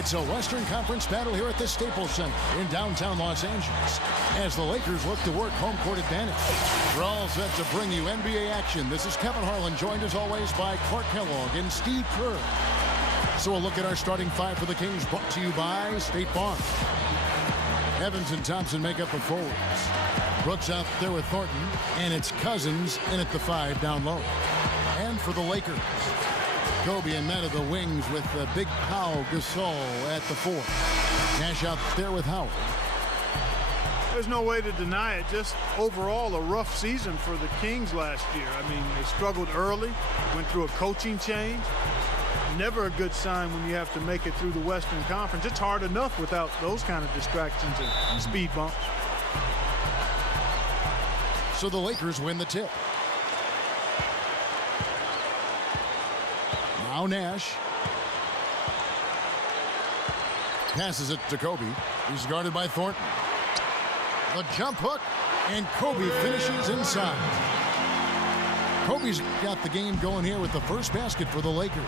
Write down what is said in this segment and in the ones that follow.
It's a Western Conference battle here at the Staples Center in downtown Los Angeles as the Lakers look to work home court advantage. We're all set to bring you NBA action. This is Kevin Harlan, joined as always by Clark Kellogg and Steve Kerr. So a look at our starting five for the Kings, brought to you by State Farm. Evans and Thompson make up the forwards. Brooks out there with Thornton, and it's Cousins in at the 5 down low. And for the Lakers, Kobe and Meta the wings with the big Pau Gasol at the 4. Nash out there with Howard. There's no way to deny it. Just overall a rough season for the Kings last year. I mean, they struggled early, went through a coaching change. Never a good sign when you have to make it through the Western Conference. It's hard enough without those kind of distractions and speed bumps. So the Lakers win the tip. Now Nash. Passes it to Kobe. He's guarded by Thornton. The jump hook, and Kobe finishes inside. Kobe's got the game going here with the first basket for the Lakers.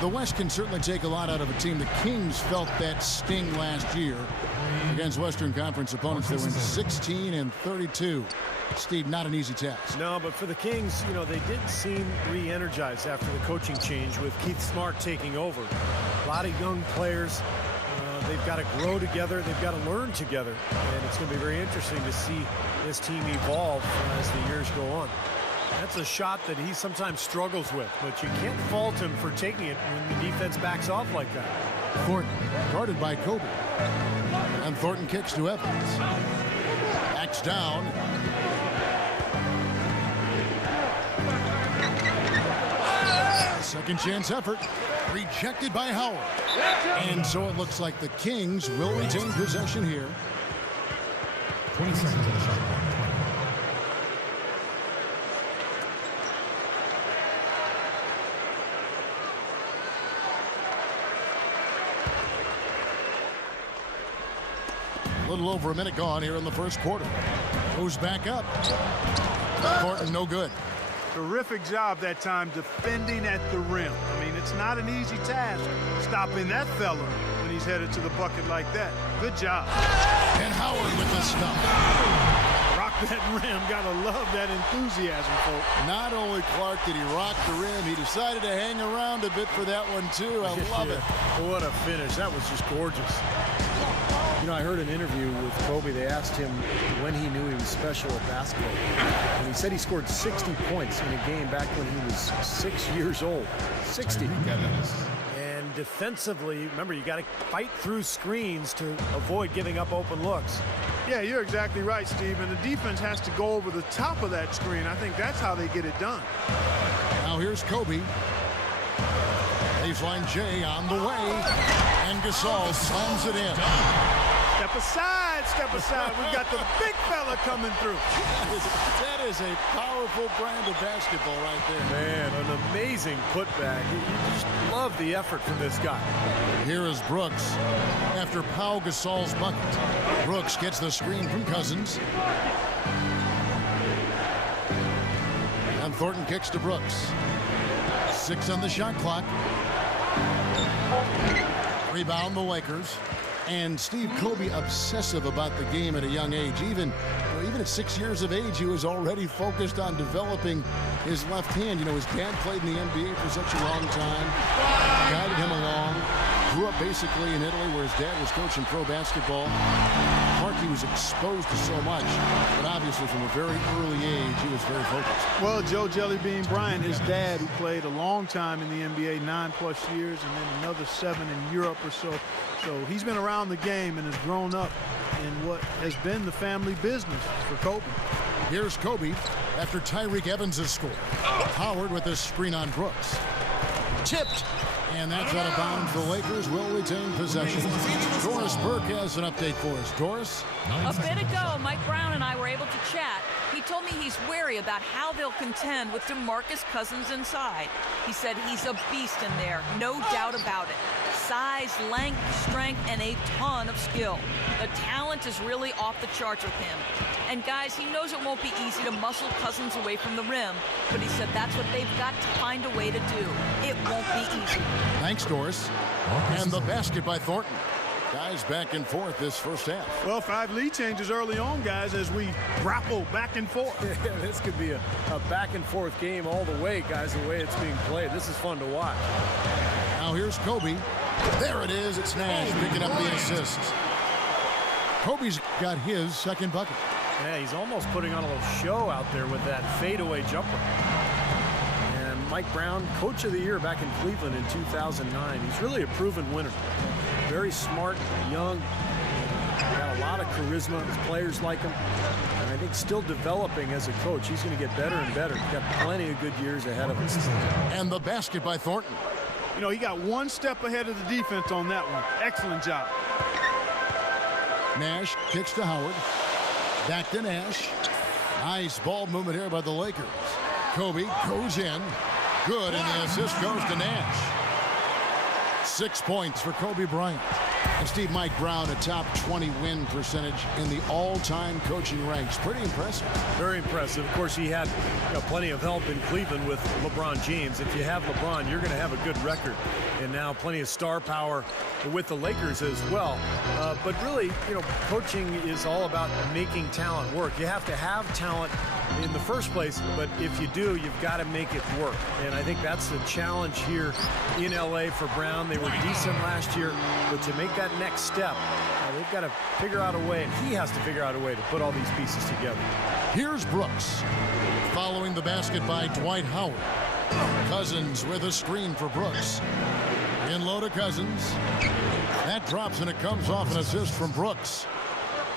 The West can certainly take a lot out of a team. The Kings felt that sting last year against Western Conference opponents. They went 16 and 32. Steve, not an easy task. No, but for the Kings, you know, they did seem re-energized after the coaching change with Keith Smart taking over. A lot of young players. They've got to grow together. They've got to learn together. And it's going to be very interesting to see this team evolve as the years go on. That's a shot that he sometimes struggles with, but you can't fault him for taking it when the defense backs off like that. Thornton guarded by Kobe. And Thornton kicks to Evans. Backs down. Second chance effort. Rejected by Howard. And so it looks like the Kings will retain possession here. 20 seconds on the shot. A little over a minute gone here in the first quarter. Goes back up. Thornton no good. Terrific job that time defending at the rim. I mean, it's not an easy task stopping that fella when he's headed to the bucket like that. Good job. And Howard with the stop. Rock that rim. Gotta love that enthusiasm, folks. Not only, Clark, did he rock the rim, he decided to hang around a bit for that one, too. I love it. What a finish. That was just gorgeous. You know, I heard an interview with Kobe. They asked him when he knew he was special at basketball. And he said he scored 60 points in a game back when he was 6 years old. 60. And defensively, remember, you got to fight through screens to avoid giving up open looks. Yeah, you're exactly right, Steve. And the defense has to go over the top of that screen. I think that's how they get it done. Now here's Kobe. Baseline J on the way. And Gasol slams it in. Step aside, step aside. We've got the big fella coming through. That is a powerful brand of basketball right there. Man, an amazing putback. You just love the effort from this guy. Here is Brooks after Pau Gasol's bucket. Brooks gets the screen from Cousins. And Thornton kicks to Brooks. 6 on the shot clock. Rebound the Lakers. And Steve, Kobe obsessive about the game at a young age. Even at 6 years of age, he was already focused on developing his left hand. You know, his dad played in the NBA for such a long time, guided him along. Grew up basically in Italy where his dad was coaching pro basketball. Clark, he was exposed to so much, but obviously from a very early age, he was very focused. Well, Joe Jellybean Bryant, his dad, who played a long time in the NBA, 9+ years, and then another 7 in Europe or so. So he's been around the game and has grown up in what has been the family business for Kobe. Here's Kobe after Tyreek Evans has scored. Howard with a screen on Brooks. Tipped. And that's out of bounds. The Lakers will retain possession. Doris Burke has an update for us. Doris? A bit ago, Mike Brown and I were able to chat. He told me he's wary about how they'll contend with DeMarcus Cousins inside. He said he's a beast in there, no doubt about it. Size, length, strength, and a ton of skill. The talent is really off the charts with him. And guys, he knows it won't be easy to muscle Cousins away from the rim, but he said that's what they've got to find a way to do. It won't be easy. Thanks, Doris. And the basket by Thornton. Guys back and forth this first half. Well, 5 lead changes early on, guys, as we grapple back and forth. This could be a back and forth game all the way, guys, the way it's being played. This is fun to watch. Now here's Kobe. There it is. It's Nash picking up the assist. Kobe's got his second bucket. Yeah, he's almost putting on a little show out there with that fadeaway jumper. And Mike Brown, Coach of the Year back in Cleveland in 2009. He's really a proven winner. Very smart, young, got a lot of charisma. Players like him. And I think still developing as a coach. He's going to get better and better. He's got plenty of good years ahead of him. And the basket by Thornton. You know, he got one step ahead of the defense on that one. Excellent job. Nash kicks to Howard. Back to Nash. Nice ball movement here by the Lakers. Kobe goes in. Good, and the assist goes to Nash. 6 points for Kobe Bryant. And Steve, Mike Brown, a top 20 win percentage in the all-time coaching ranks. Pretty impressive. Very impressive. Of course, he had plenty of help in Cleveland with LeBron James. If you have LeBron, you're going to have a good record. And now plenty of star power with the Lakers as well. But really, coaching is all about making talent work. You have to have talent in the first place, but if you do, you've got to make it work. And I think that's the challenge here in LA for Brown. They were decent last year, but to make that next step, they've got to figure out a way, and he has to figure out a way to put all these pieces together. Here's Brooks following the basket by Dwight Howard. Cousins with a screen for Brooks. In low to Cousins. That drops, and it comes off an assist from Brooks.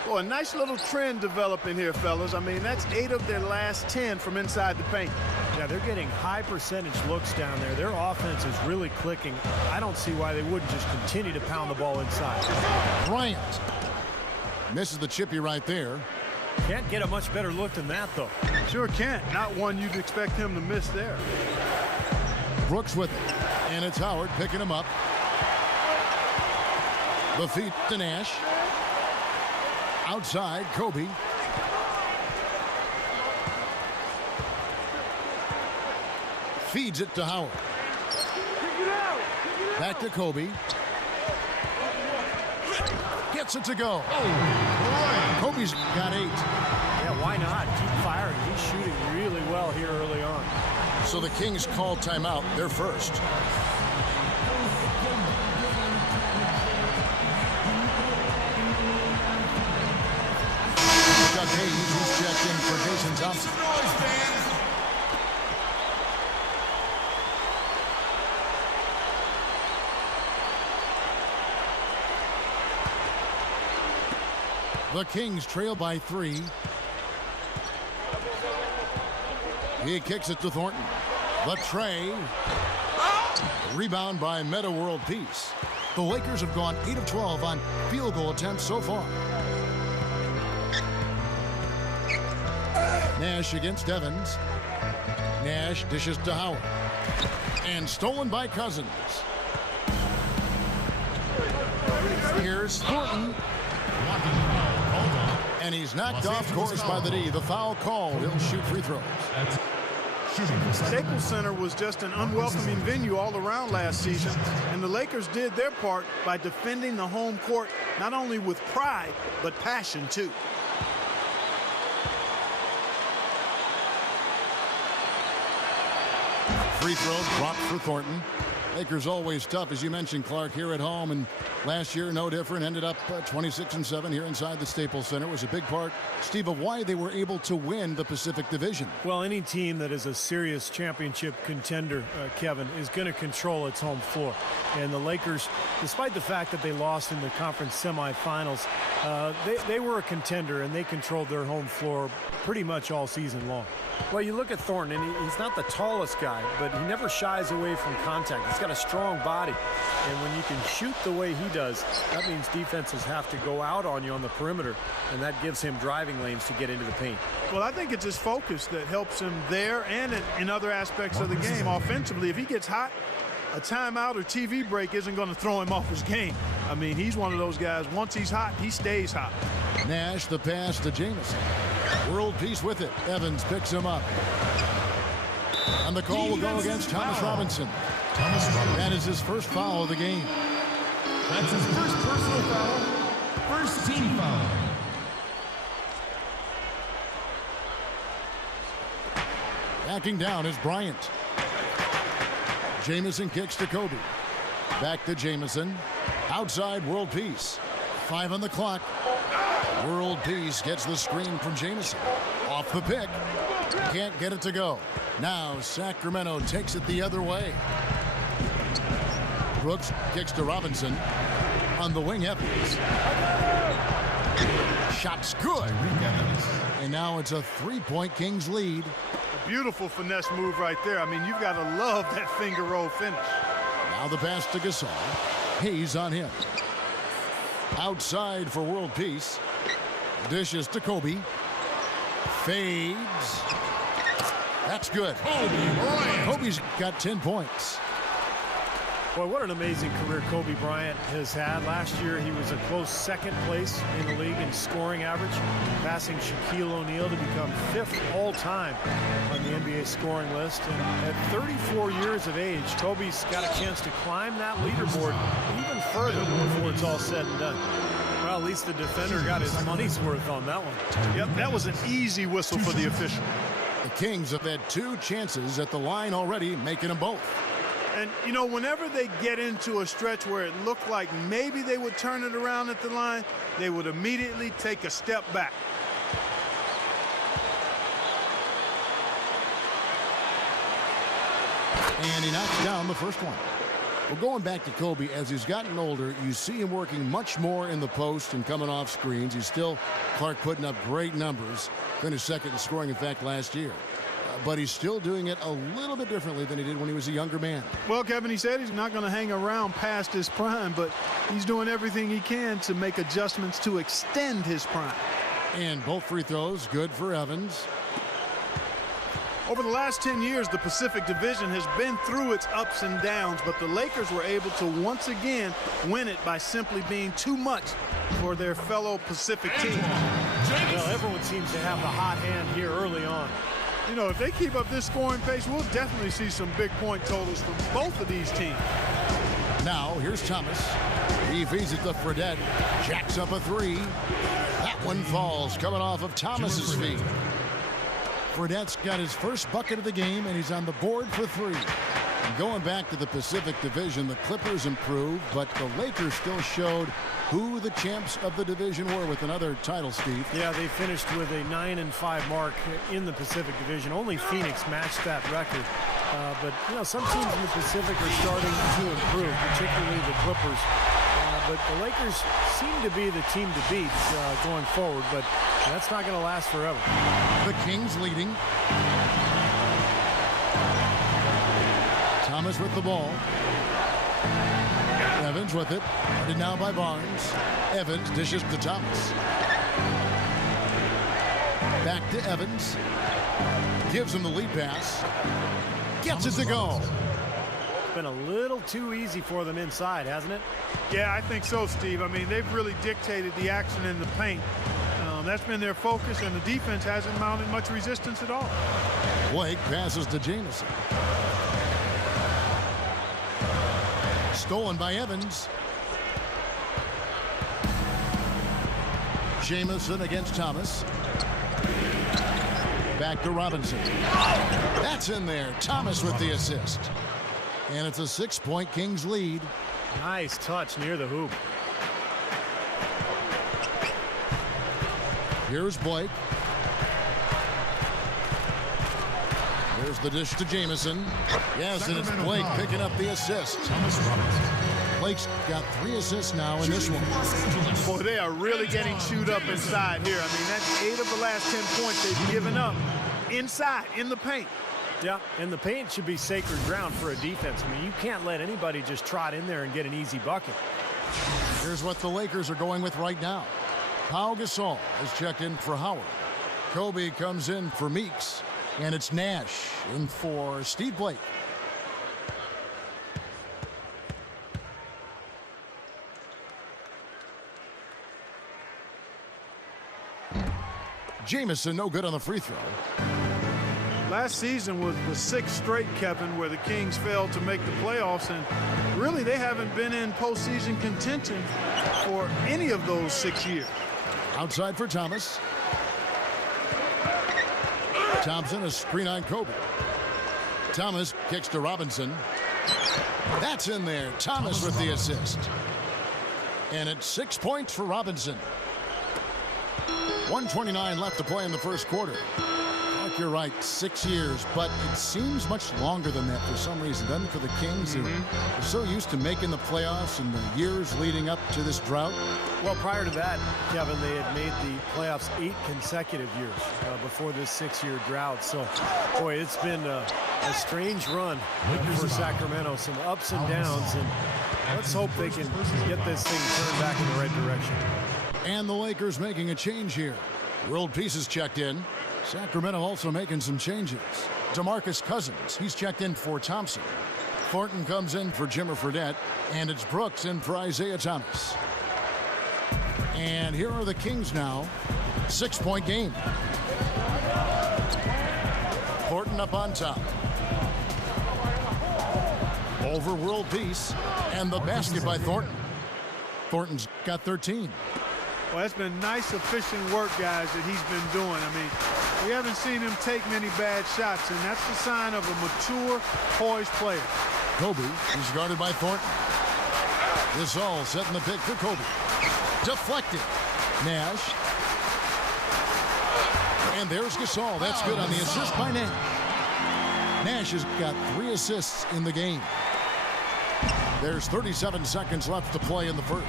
Well, a nice little trend developing here, fellas. I mean, that's 8 of their last 10 from inside the paint. Yeah, they're getting high percentage looks down there. Their offense is really clicking. I don't see why they wouldn't just continue to pound the ball inside. Bryant misses the chippy right there. Can't get a much better look than that, though. Sure can't. Not one you'd expect him to miss there. Brooks with it. And it's Howard picking him up. The feet to Nash. Outside, Kobe. Feeds it to Howard. Back to Kobe. Gets it to go. Kobe's got 8. Yeah, why not? Keep firing. He's shooting really well here early on. So the Kings call timeout. They're first. Doug Hayes, who's checked in for Jason Thompson. The Kings trail by 3. He kicks it to Thornton. The tray. Rebound by Meta World Peace. The Lakers have gone 8 of 12 on field goal attempts so far. Nash against Evans. Nash dishes to Howard. And stolen by Cousins. Here's Thornton. And he's knocked off course by the D. The foul call. He'll shoot free throws. Staples Center was just an unwelcoming venue all around last season, and the Lakers did their part by defending the home court not only with pride, but passion too. Free throw dropped for Thornton. Lakers always tough, as you mentioned, Clark, here at home, and last year no different. Ended up 26-7 here inside the Staples Center. It was a big part, Steve, of why they were able to win the Pacific Division. Well, any team that is a serious championship contender, Kevin, is going to control its home floor. And the Lakers, despite the fact that they lost in the conference semifinals, they were a contender, and they controlled their home floor pretty much all season long. Well, you look at Thornton, and he's not the tallest guy, but he never shies away from contact. He's got a strong body. And when you can shoot the way he does, that means defenses have to go out on you on the perimeter, and that gives him driving lanes to get into the paint. Well, I think it's his focus that helps him there and in other aspects of the game. Offensively, if he gets hot, a timeout or TV break isn't going to throw him off his game. I mean, he's one of those guys, once he's hot, he stays hot. Nash the pass to Jamison. World Peace with it. Evans picks him up. And the call will go against Thomas Robinson. That is his first foul of the game. That's his first personal foul. First team foul. Backing down is Bryant. Jamison kicks to Kobe. Back to Jamison. Outside, World Peace. 5 on the clock. World Peace gets the screen from Jamison. Off the pick. Can't get it to go. Now Sacramento takes it the other way. Brooks kicks to Robinson. On the wing, Evans. Shot's good. And now it's a 3-point Kings lead. A beautiful finesse move right there. I mean, you've got to love that finger roll finish. Now the pass to Gasol. Hayes on him. Outside for World Peace. Dishes to Kobe. Fades. That's good. Kobe's got 10 points. Boy, what an amazing career Kobe Bryant has had. Last year, he was a close second place in the league in scoring average, passing Shaquille O'Neal to become 5th all-time on the NBA scoring list. And at 34 years of age, Kobe's got a chance to climb that leaderboard even further before it's all said and done. Well, at least the defender got his money's worth on that one. Yep, that was an easy whistle for the official. The Kings have had 2 chances at the line already, making them both. And, you know, whenever they get into a stretch where it looked like maybe they would turn it around at the line, they would immediately take a step back. And he knocks down the first one. Well, going back to Kobe, as he's gotten older, you see him working much more in the post and coming off screens. He's still, Clark, putting up great numbers. Finished second in scoring, in fact, last year. But he's still doing it a little bit differently than he did when he was a younger man. Well, Kevin, he said he's not going to hang around past his prime, but he's doing everything he can to make adjustments to extend his prime. And both free throws good for Evans. Over the last 10 years, the Pacific Division has been through its ups and downs, but the Lakers were able to once again win it by simply being too much for their fellow Pacific team. Well, everyone seems to have the hot hand here early on. You know, if they keep up this scoring pace, we'll definitely see some big point totals from both of these teams. Now, here's Thomas. He feeds it to Fredette. Jacks up a 3. That one falls, coming off of Thomas's feet. Fredette's got his first bucket of the game, and he's on the board for 3. And going back to the Pacific Division, the Clippers improved, but the Lakers still showed who the champs of the division were with another title, Steve. Yeah, they finished with a 9-5 mark in the Pacific Division. Only Phoenix matched that record. But, you know, some teams in the Pacific are starting to improve, particularly the Clippers. But the Lakers seem to be the team to beat going forward, but that's not going to last forever. The Kings leading. Thomas with the ball. Evans with it. Guarded now by Barnes. Evans dishes to Thomas. Back to Evans. Gives him the lead pass. Gets it to go. It's been a little too easy for them inside, hasn't it? Yeah, I think so, Steve. I mean, they've really dictated the action in the paint. That's been their focus, and the defense hasn't mounted much resistance at all. Blake passes to Jamison. Stolen by Evans. Jamison against Thomas. Back to Robinson. That's in there. Thomas with the assist. And it's a 6-point Kings lead. Nice touch near the hoop. Here's Blake. There's the dish to Jamison. Yes, and it's Blake picking up the assist. Blake's got 3 assists now in this one. Boy, they are really getting chewed up inside here. I mean, that's 8 of the last 10 points they've given up inside, in the paint. Yeah, and the paint should be sacred ground for a defense. I mean, you can't let anybody just trot in there and get an easy bucket. Here's what the Lakers are going with right now. Pau Gasol is checked in for Howard. Kobe comes in for Meeks. And it's Nash in for Steve Blake. Jamison no good on the free throw. Last season was the 6th straight, Kevin, where the Kings failed to make the playoffs, and really they haven't been in postseason contention for any of those 6 years. Outside for Thomas. Thompson, a screen on Kobe. Thomas kicks to Robinson. That's in there. Thomas with the assist. And it's 6 points for Robinson. 1:29 left to play in the first quarter. Mark, you're right, 6 years, but it seems much longer than that for some reason, doesn't it, for the Kings? They're so used to making the playoffs in the years leading up to this drought. Well, prior to that, Kevin, they had made the playoffs 8 consecutive years before this 6-year drought. So, boy, it's been a strange run for Sacramento. Some ups and downs, and let's hope they can get this thing turned back in the right direction. And the Lakers making a change here. World Peace is checked in. Sacramento also making some changes. DeMarcus Cousins, he's checked in for Thompson. Thornton comes in for Jimmer Fredette, and it's Brooks in for Isaiah Thomas. And here are the Kings now. 6-point game. Thornton up on top. Over World Peace, and the basket by Thornton. Thornton's got 13. Well, it's been nice, efficient work, guys, that he's been doing. I mean, we haven't seen him take many bad shots, and that's the sign of a mature, poised player. Kobe is guarded by Thornton. Gasol setting the pick for Kobe. Deflected. Nash. And there's Gasol. That's good on the assist by Nash. Nash has got 3 assists in the game. There's 37 seconds left to play in the first.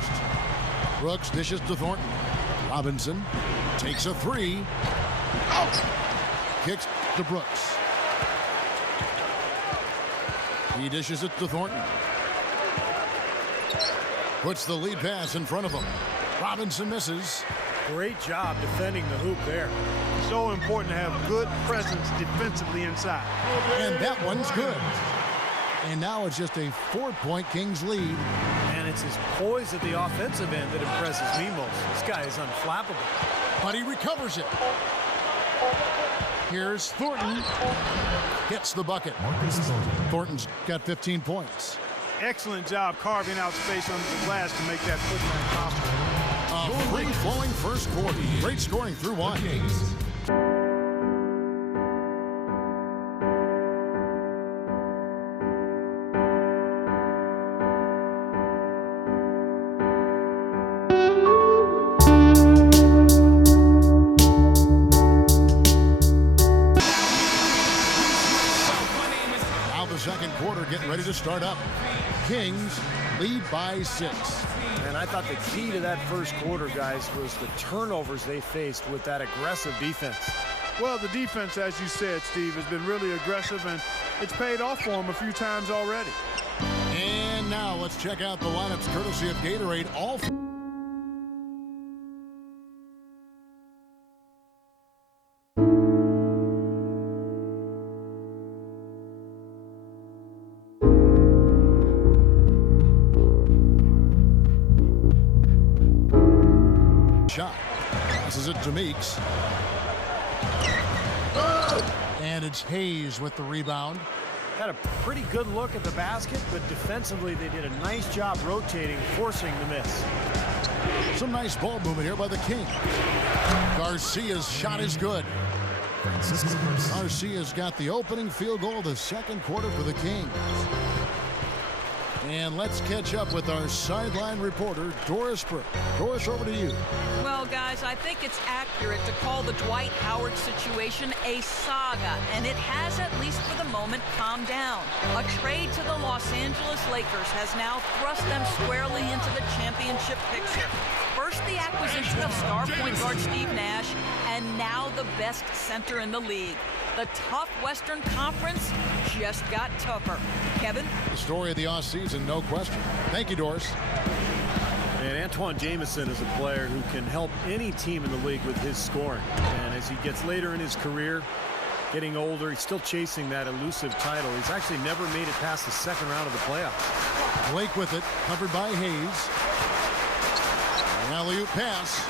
Brooks dishes to Thornton. Robinson takes a 3. Out. Kicks to Brooks. He dishes it to Thornton. Puts the lead pass in front of him. Robinson misses. Great job defending the hoop there. So important to have good presence defensively inside. And that one's good. And now it's just a 4-point Kings lead. And it's his poise at the offensive end that impresses me most. This guy is unflappable. But he recovers it. Here's Thornton. Gets the bucket. Thornton's got 15 points. Excellent job carving out space under the glass to make that putback possible. A free-flowing first quarter. Great scoring through one. Second quarter getting ready to start up. Kings lead by 6. And I thought the key to that first quarter, guys, was the turnovers they faced with that aggressive defense. Well, the defense, as you said, Steve, has been really aggressive, and it's paid off for them a few times already. And now let's check out the lineups courtesy of Gatorade. All shot. Passes it to Meeks. And it's Hayes with the rebound. Had a pretty good look at the basket, but defensively they did a nice job rotating, forcing the miss. Some nice ball movement here by the King. Garcia's shot is good. Garcia's got the opening field goal of the second quarter for the Kings. And let's catch up with our sideline reporter, Doris Burke. Doris, over to you. Well, guys, I think it's accurate to call the Dwight Howard situation a saga, and it has, at least for the moment, calmed down. A trade to the Los Angeles Lakers has now thrust them squarely into the championship picture. First, the acquisition of star point guard Steve Nash, and now the best center in the league. The tough Western Conference just got tougher. Kevin? The story of the offseason, no question. Thank you, Doris. And Antoine Jamison is a player who can help any team in the league with his scoring. And as he gets later in his career, getting older, he's still chasing that elusive title. He's actually never made it past the second round of the playoffs. Blake with it, covered by Hayes. An alley-oop pass.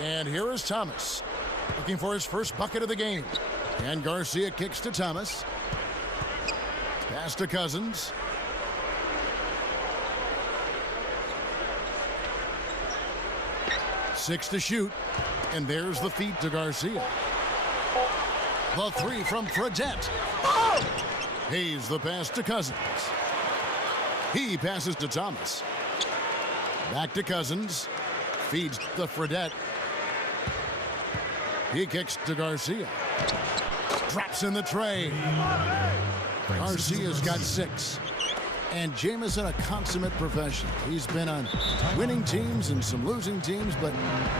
And here is Thomas, looking for his first bucket of the game. And Garcia kicks to Thomas. Pass to Cousins. Six to shoot. And there's the feed to Garcia. The three from Fredette. Hayes the pass to Cousins. He passes to Thomas. Back to Cousins. Feeds to Fredette. He kicks to Garcia. Drops in the tray. Garcia's got 6. And Jamison, a consummate professional. He's been on winning teams and some losing teams, but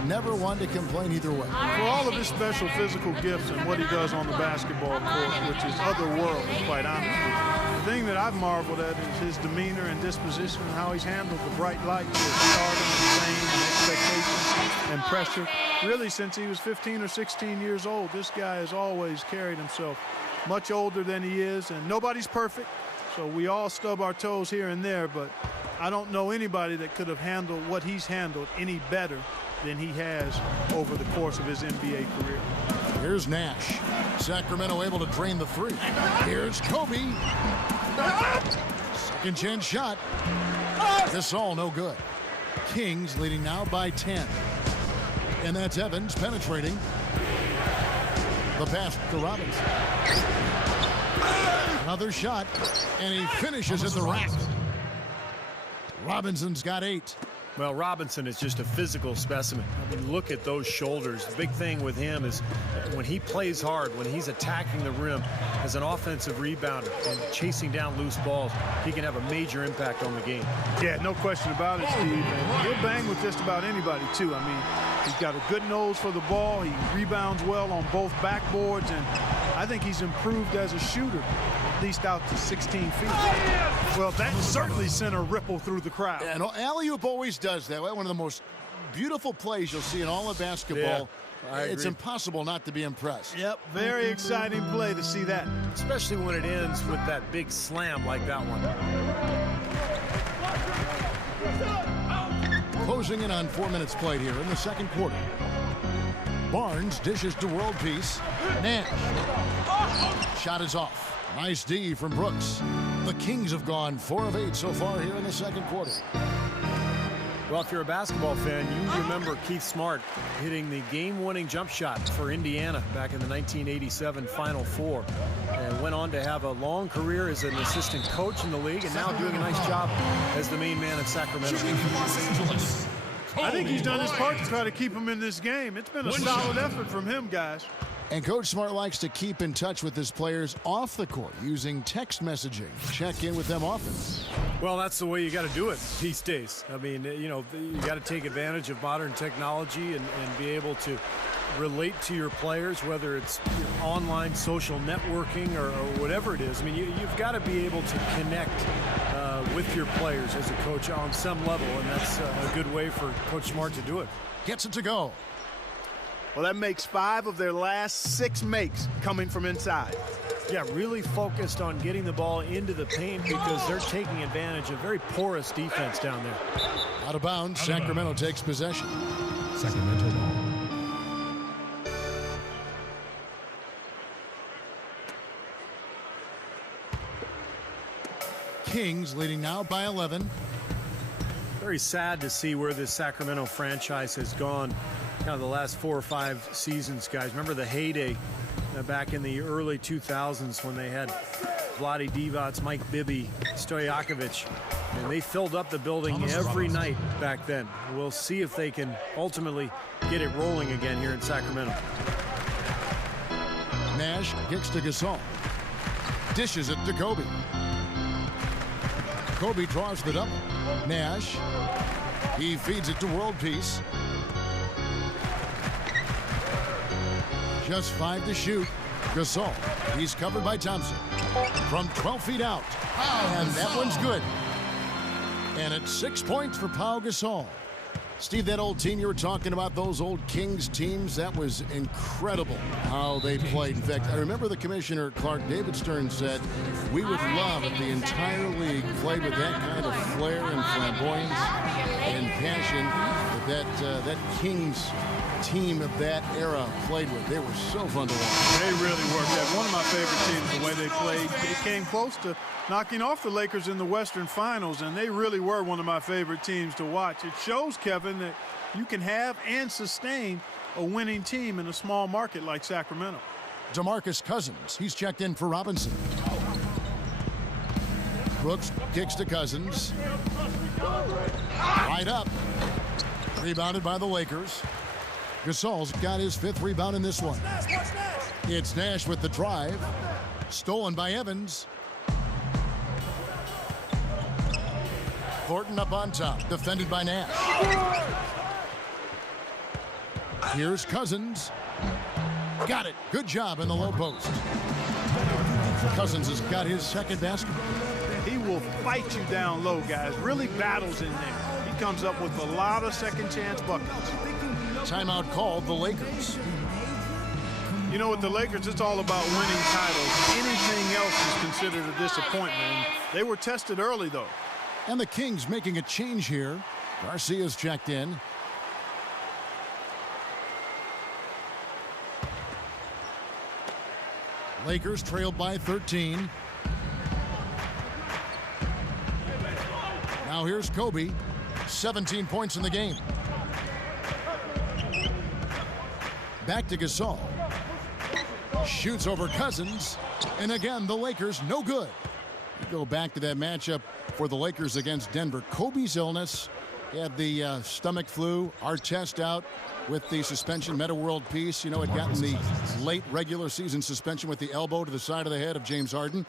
never one to complain either way. For all of his special physical gifts and what he does on the basketball court, which is otherworldly, quite honestly, the thing that I've marveled at is his demeanor and disposition and how he's handled the bright lights of stardom and fame and expectation and pressure. Really, since he was 15 or 16 years old, this guy has always carried himself much older than he is, and nobody's perfect. So we all stub our toes here and there, but I don't know anybody that could have handled what he's handled any better than he has over the course of his NBA career. Here's Nash. Sacramento able to drain the three. Here's Kobe. Second chance shot. This all no good. Kings leading now by 10. And that's Evans penetrating. The pass to Robinson. Another shot, and he finishes at the rack. Robinson's got 8. Well, Robinson is just a physical specimen. I mean, look at those shoulders. The big thing with him is when he plays hard, when he's attacking the rim as an offensive rebounder and chasing down loose balls, he can have a major impact on the game. Yeah, no question about it, Steve. And he'll bang with just about anybody, too. I mean, he's got a good nose for the ball. He rebounds well on both backboards, and I think he's improved as a shooter, at least out to 16 feet. Well, that certainly sent a ripple through the crowd. And alley-oop always does that. One of the most beautiful plays you'll see in all of basketball. Yeah, it's impossible not to be impressed. Yep, very exciting play to see that. Especially when it ends with that big slam like that one. Closing in on 4 minutes played here in the second quarter. Barnes dishes to World Peace. Nash. Shot is off. Nice D from Brooks. The Kings have gone 4 of 8 so far here in the second quarter. Well, if you're a basketball fan, you remember Keith Smart hitting the game-winning jump shot for Indiana back in the 1987 Final Four. And went on to have a long career as an assistant coach in the league and now doing a nice job as the main man in Sacramento. I think he's done his part to try to keep him in this game. It's been a solid effort from him, guys. And Coach Smart likes to keep in touch with his players off the court using text messaging. Check in with them often. Well, that's the way you got to do it these days. I mean, you know, you got to take advantage of modern technology and be able to relate to your players, whether it's online social networking or whatever it is. I mean, you've got to be able to connect with your players as a coach on some level, and that's a good way for Coach Smart to do it. Gets it to go. Well, that makes 5 of their last 6 makes coming from inside. Yeah, really focused on getting the ball into the paint because they're taking advantage of very porous defense down there. Out of bounds, Sacramento takes possession. Sacramento ball. Kings leading now by 11. Very sad to see where this Sacramento franchise has gone kind of the last 4 or 5 seasons, guys. Remember the heyday back in the early 2000s when they had Vlade Divac, Mike Bibby, Stojakovic, and they filled up the building every night back then. We'll see if they can ultimately get it rolling again here in Sacramento. Nash kicks to Gasol. Dishes it to Kobe. Kobe draws the double. Nash. He feeds it to World Peace. Just 5 to shoot. Gasol. He's covered by Thompson. From 12 feet out. And that one's good. And it's 6 points for Pau Gasol. Steve, that old team you were talking about, those old Kings teams, that was incredible how they played. In fact, I remember the commissioner, Clark David Stern, said, we would love if the entire league played with that kind of flair and flamboyance and passion that Kings team of that era played with. They were so fun to watch. They really were. That's one of my favorite teams, the way they played. They came close to knocking off the Lakers in the Western Finals, and they really were one of my favorite teams to watch. It shows, Kevin, that you can have and sustain a winning team in a small market like Sacramento. DeMarcus Cousins, he's checked in for Robinson. Brooks kicks to Cousins. Right up. Rebounded by the Lakers. Gasol's got his 5th rebound in this one. It's Nash with the drive. Stolen by Evans. Thornton up on top. Defended by Nash. Here's Cousins. Got it. Good job in the low post. Cousins has got his 2nd basket. He will fight you down low, guys. Really battles in there. He comes up with a lot of second chance buckets. Timeout called the Lakers. You know, with the Lakers, it's all about winning titles. Anything else is considered a disappointment. And they were tested early, though. And the Kings making a change here. Garcia's checked in. Lakers trailed by 13. Now here's Kobe. 17 points in the game. Back to Gasol. Shoots over Cousins. And again, the Lakers no good. You go back to that matchup for the Lakers against Denver. Kobe's illness. He had the stomach flu. Artest out with the suspension. Meta World Peace. You know, had gotten the late regular season suspension with the elbow to the side of the head of James Harden.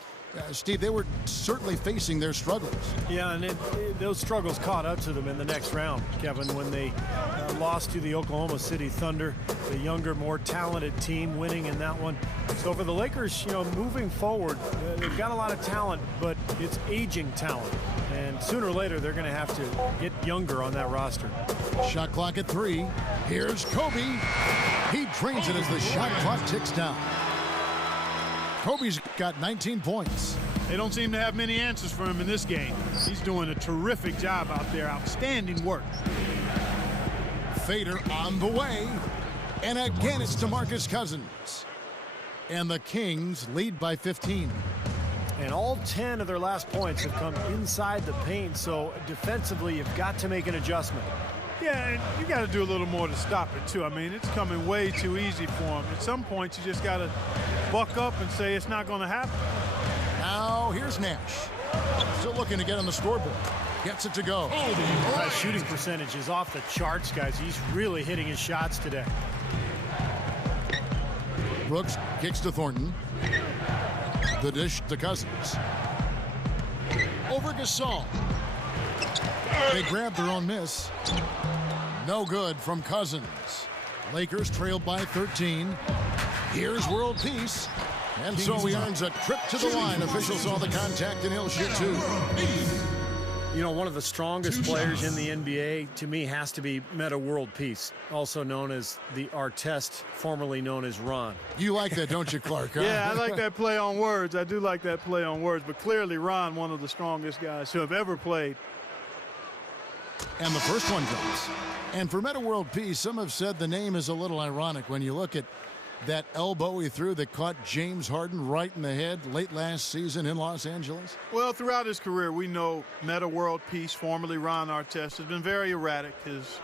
Steve, they were certainly facing their struggles. Yeah, and those struggles caught up to them in the next round, Kevin, when they lost to the Oklahoma City Thunder, the younger, more talented team winning in that one. So for the Lakers, you know, moving forward, they've got a lot of talent, but it's aging talent. And sooner or later, they're going to have to get younger on that roster. Shot clock at 3. Here's Kobe. He drains it as the shot clock ticks down. Kobe's got 19 points. They don't seem to have many answers for him in this game. He's doing a terrific job out there. Outstanding work. Fader on the way. And again, it's DeMarcus Cousins. And the Kings lead by 15. And all 10 of their last points have come inside the paint. So defensively, you've got to make an adjustment. Yeah, and you got to do a little more to stop it, too. I mean, it's coming way too easy for him. At some point, you just got to buck up and say it's not going to happen. Now, here's Nash. Still looking to get on the scoreboard. Gets it to go. That shooting percentage is off the charts, guys. He's really hitting his shots today. Brooks kicks to Thornton. The dish to Cousins. Over Gasol. They grab their own miss. No good from Cousins. Lakers trailed by 13. Here's world peace. And so he earns a trip to the line. Officials saw the contact and he'll shoot 2. You know, one of the strongest players in the NBA, to me, has to be Meta World Peace, also known as the Artest, formerly known as Ron. You like that, don't you, Clark? Huh? Yeah, I like that play on words. I do like that play on words. But clearly, Ron, one of the strongest guys who have ever played. And the first one goes. And for Meta World Peace, some have said the name is a little ironic when you look at that elbow he threw that caught James Harden right in the head late last season in Los Angeles. Well, throughout his career, we know Meta World Peace, formerly Ron Artest, has been very erratic. His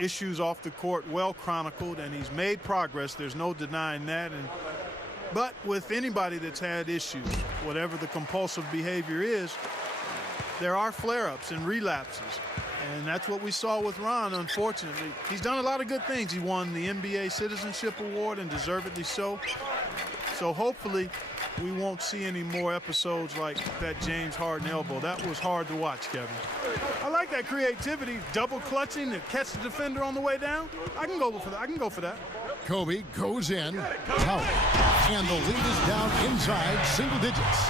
issues off the court well chronicled, and he's made progress. There's no denying that. But with anybody that's had issues, whatever the compulsive behavior is, there are flare-ups and relapses. And that's what we saw with Ron, unfortunately. He's done a lot of good things. He won the NBA Citizenship Award, and deservedly so. So hopefully we won't see any more episodes like that James Harden elbow. That was hard to watch, Kevin. I like that creativity, double clutching to catch the defender on the way down. I can go for that. Kobe goes in. Out. And the lead is down inside single digits.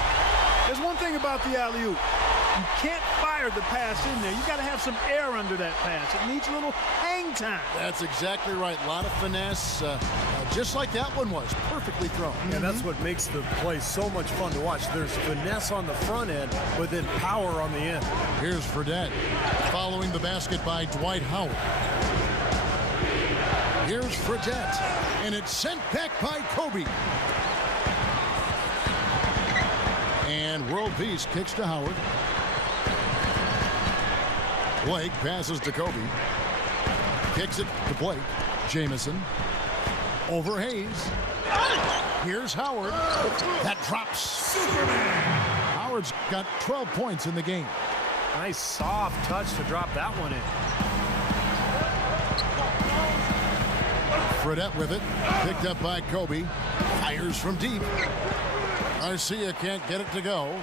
There's one thing about the alley-oop. You can't fire the pass in there. You got to have some air under that pass. It needs a little hang time. That's exactly right. A lot of finesse, just like that one was. Perfectly thrown. And that's what makes the play so much fun to watch. There's finesse on the front end, but then power on the end. Here's Fredette following the basket by Dwight Howard. Here's Fredette, and it's sent back by Kobe. And World Peace kicks to Howard. Blake passes to Kobe. Kicks it to Blake. Jamison. Over Hayes. Here's Howard. That drops. Howard's got 12 points in the game. Nice soft touch to drop that one in. Fredette with it. Picked up by Kobe. Fires from deep. Garcia can't get it to go.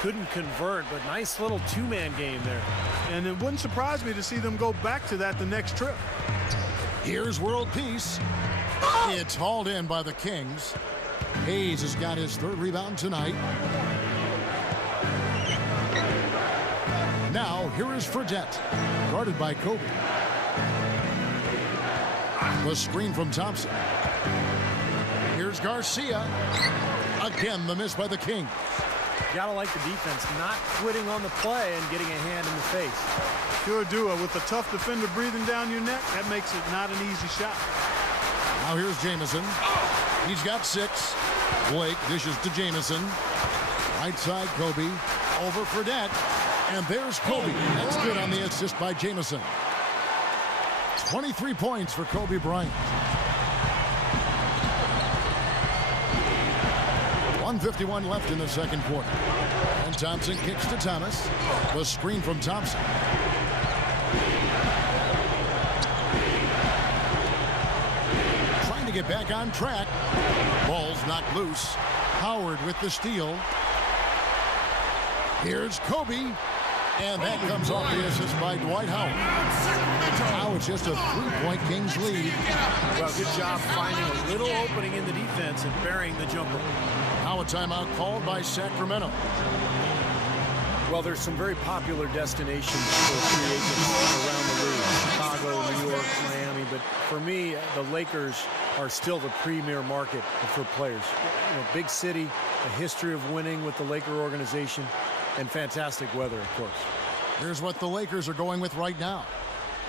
Couldn't convert, but nice little two-man game there. And it wouldn't surprise me to see them go back to that the next trip. Here's World Peace. It's hauled in by the Kings. Hayes has got his third rebound tonight. Now, here is Fredette, guarded by Kobe. The screen from Thompson. Here's Garcia. Again, the miss by the Kings. Gotta like the defense, not quitting on the play and getting a hand in the face. Sure do. With a tough defender breathing down your neck, that makes it not an easy shot. Now here's Jamison. He's got 6. Blake dishes to Jamison. Right side, Kobe. Over Fredette. And there's Kobe. That's good on the assist by Jamison. 23 points for Kobe Bryant. 1:51 left in the second quarter. And Thompson kicks to Thomas. The screen from Thompson. Trying to get back on track. Ball's knocked loose. Howard with the steal. Here's Kobe. And that comes off the assist by Dwight Howard. Now it's just a 3-point Kings lead. Well, good job finding a little opening in the defense and burying the jumper. Now a timeout called by Sacramento. Well, there's some very popular destinations for free agents around the league. Chicago, New York, Miami. But for me, the Lakers are still the premier market for players. You know, big city, a history of winning with the Laker organization, and fantastic weather, of course. Here's what the Lakers are going with right now.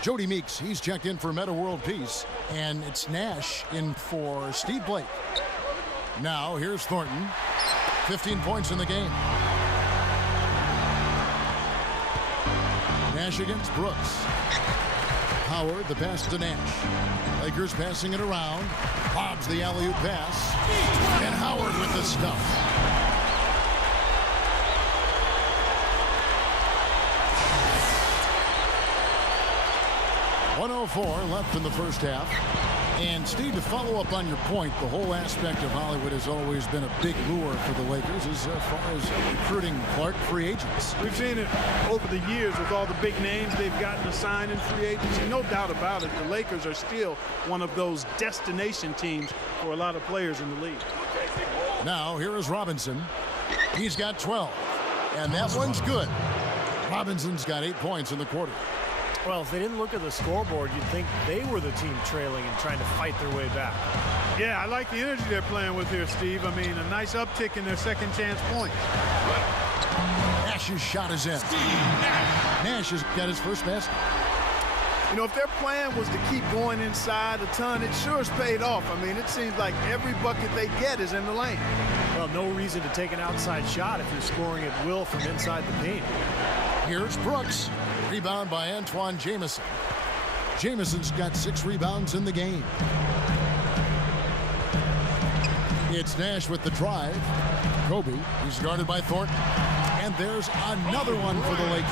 Jody Meeks, he's checked in for Meta World Peace. And it's Nash in for Steve Blake. Now, here's Thornton. 15 points in the game. Nash against Brooks. Howard, the pass to Nash. Lakers passing it around. Hobbs the alley-oop pass. And Howard with the stuff. .104 left in the first half. And Steve, to follow up on your point, the whole aspect of Hollywood has always been a big lure for the Lakers as far as recruiting Clark free agents. We've seen it over the years with all the big names they've gotten assigned in free agency. No doubt about it, the Lakers are still one of those destination teams for a lot of players in the league. Now, here is Robinson. He's got 12. And that one's good. Robinson's got 8 points in the quarter. Well, if they didn't look at the scoreboard, you'd think they were the team trailing and trying to fight their way back. Yeah, I like the energy they're playing with here, Steve. I mean, a nice uptick in their second chance points. Nash's shot is in. Nash has got his first basket. You know, if their plan was to keep going inside a ton, it sure has paid off. I mean, it seems like every bucket they get is in the lane. Well, no reason to take an outside shot if you're scoring at will from inside the paint. Here's Brooks. Rebound by Antoine Jamison. Jamison's got 6 rebounds in the game. It's Nash with the drive. Kobe, he's guarded by Thornton. And there's another one for the Lakers.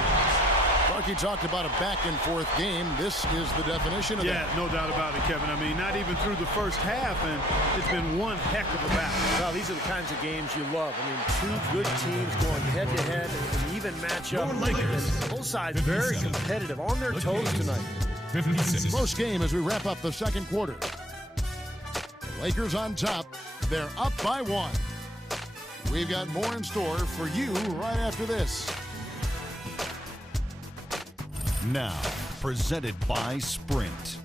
Clarky talked about a back-and-forth game. This is the definition of that. Yeah, no doubt about it, Kevin. I mean, not even through the first half, and it's been one heck of a battle. Well, these are the kinds of games you love. I mean, two good teams going head-to-head, an even matchup. Both sides very competitive, on their toes tonight. 56. Close game as we wrap up the second quarter. Lakers on top. They're up by 1. We've got more in store for you right after this. Now, presented by Sprint.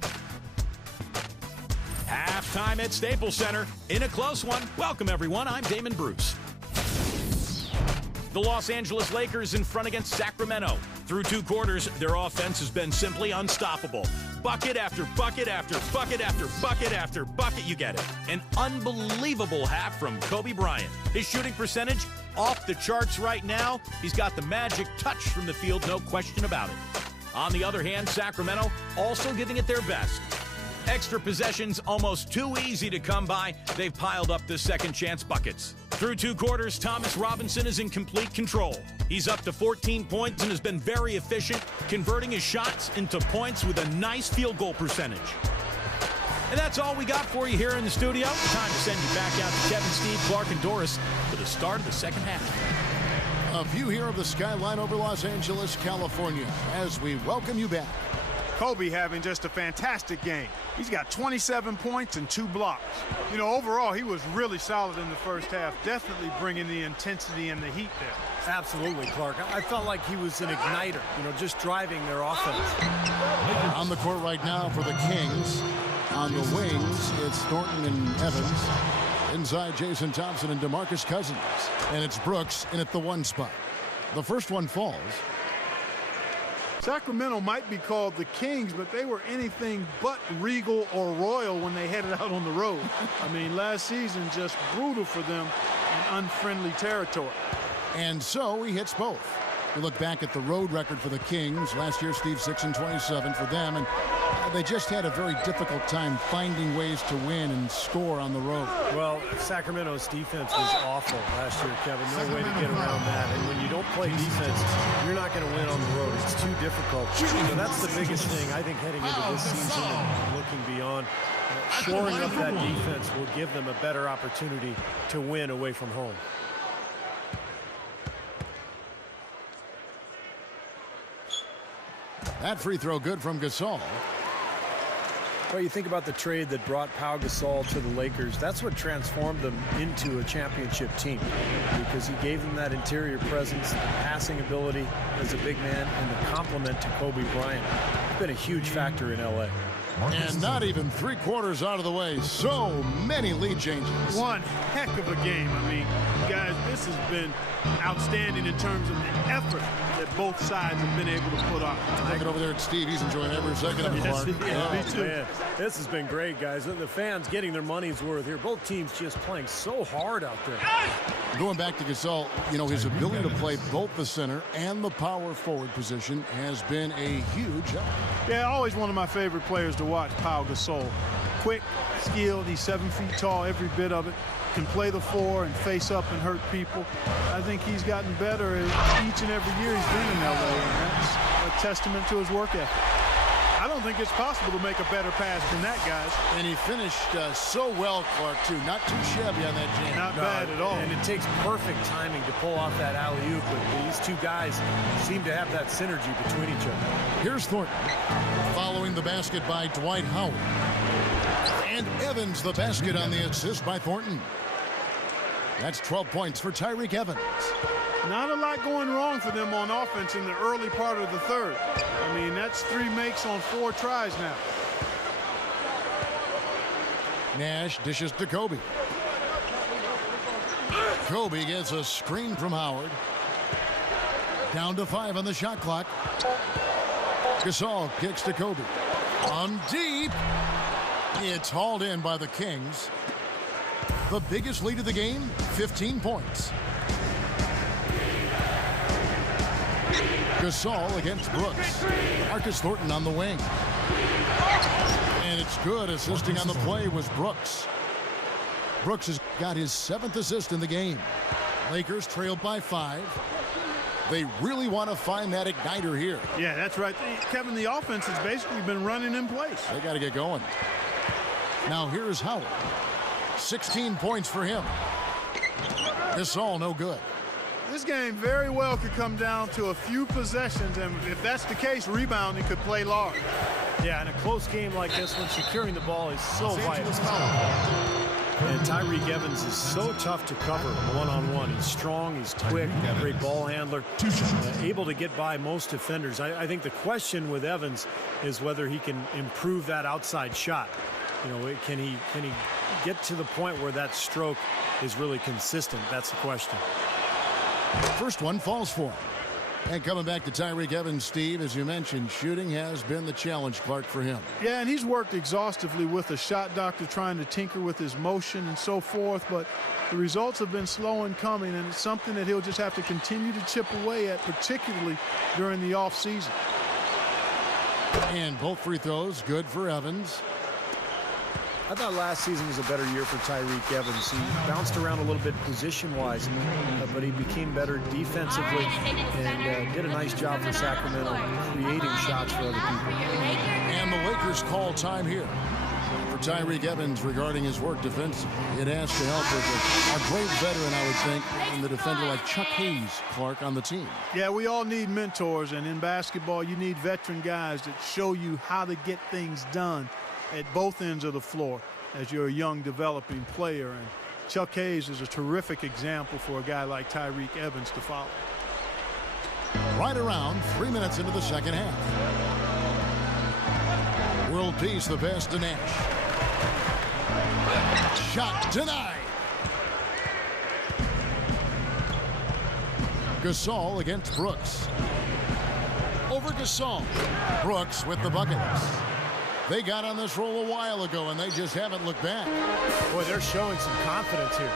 Halftime at Staples Center in a close one. Welcome, everyone. I'm Damon Bruce. The Los Angeles Lakers in front against Sacramento. Through 2 quarters, their offense has been simply unstoppable. Bucket after bucket after bucket after bucket after bucket. You get it. An unbelievable half from Kobe Bryant. His shooting percentage off the charts right now. He's got the magic touch from the field, no question about it. On the other hand, Sacramento also giving it their best. Extra possessions almost too easy to come by. They've piled up the second chance buckets. Through 2 quarters, Thomas Robinson is in complete control. He's up to 14 points and has been very efficient, converting his shots into points with a nice field goal percentage. And that's all we got for you here in the studio. Time to send you back out to Kevin, Steve, Clark, and Doris for the start of the second half. A view here of the skyline over Los Angeles, California, as we welcome you back. Kobe having just a fantastic game. He's got 27 points and 2 blocks. You know, overall, he was really solid in the first half, definitely bringing the intensity and the heat there. Absolutely, Clark. I felt like he was an igniter, just driving their offense. On the court right now for the Kings. On the wings, it's Thornton and Evans. Inside, Jason Thompson and DeMarcus Cousins. And it's Brooks in at the 1 spot. The first one falls. Sacramento might be called the Kings, but they were anything but regal or royal when they headed out on the road. I mean, last season just brutal for them in unfriendly territory. And so he hits both. We look back at the road record for the Kings. Last year, Steve, 6-27 for them, and they just had a very difficult time finding ways to win and score on the road. Well, Sacramento's defense was awful last year, Kevin. No way to get around that. And when you don't play defense, you're not going to win on the road. It's too difficult. So that's the biggest thing, I think, heading into this season and looking beyond. Shoring up that defense will give them a better opportunity to win away from home. That free throw good from Gasol. Well, you think about the trade that brought Pau Gasol to the Lakers. That's what transformed them into a championship team, because he gave them that interior presence, the passing ability as a big man, and the complement to Kobe Bryant. It's been a huge factor in L.A. And not even 3 quarters out of the way. So many lead changes. One heck of a game. I mean, guys, this has been outstanding in terms of the effort that both sides have been able to put on. Looking over there at Steve, he's enjoying every second of it, Clark. Me too. Man, this has been great, guys. The fans getting their money's worth here. Both teams just playing so hard out there. Going back to Gasol, his ability to play both the center and the power forward position has been a huge help. Yeah, always one of my favorite players to watch, Pau Gasol. Quick, skilled, he's 7 feet tall, every bit of it. Can play the 4 and face up and hurt people. I think he's gotten better each and every year he's been in LA, and that's a testament to his work ethic. I don't think it's possible to make a better pass than that, guys. And he finished so well, Clark, too. Not too shabby on that jam. Not bad at all. And it takes perfect timing to pull off that alley-oop, but these two guys seem to have that synergy between each other. Here's Thornton, following the basket by Dwight Howard. And Evans, the basket on the assist by Thornton. That's 12 points for Tyreke Evans. Not a lot going wrong for them on offense in the early part of the third. I mean, that's 3 makes on 4 tries now. Nash dishes to Kobe. Kobe gets a screen from Howard. Down to 5 on the shot clock. Gasol kicks to Kobe. On deep. It's hauled in by the Kings. The biggest lead of the game, 15 points. Gasol against Brooks. Marcus Thornton on the wing. And it's good. Assisting on the play was Brooks. Brooks has got his 7th assist in the game. Lakers trailed by 5. They really want to find that igniter here. Yeah, that's right. Kevin, the offense has basically been running in place. They got to get going. Now here's Howard. 16 points for him. Gasol no good. This game very well could come down to a few possessions, and if that's the case, rebounding could play large. Yeah, in a close game like this, when securing the ball is so vital. And Tyreek Evans is so tough to cover one-on-one. He's strong, he's quick, great ball handler, able to get by most defenders. I think the question with Evans is whether he can improve that outside shot. You know, can he get to the point where that stroke is really consistent? That's the question. First one falls for him. And coming back to Tyreek Evans, Steve, as you mentioned, shooting has been the challenge, Clark, for him. Yeah, and he's worked exhaustively with a shot doctor trying to tinker with his motion and so forth, but the results have been slow in coming, and it's something that he'll just have to continue to chip away at, particularly during the offseason. And both free throws good for Evans. I thought last season was a better year for Tyreek Evans. He bounced around a little bit position-wise, but he became better defensively and did a nice job for Sacramento creating shots for other people. And the Lakers call time here for Tyreek Evans regarding his work defensively. It has to help with a great veteran, I would think, and the defender like Chuck Hayes, Clark, on the team. Yeah, we all need mentors, and in basketball, you need veteran guys that show you how to get things done at both ends of the floor as you're a young developing player, and Chuck Hayes is a terrific example for a guy like Tyreek Evans to follow. Right around 3 minutes into the second half. World Peace, the pass to Nash. Shot denied. Gasol against Brooks. Over Gasol. Brooks with the buckets. They got on this roll a while ago, and they just haven't looked back. Boy, they're showing some confidence here.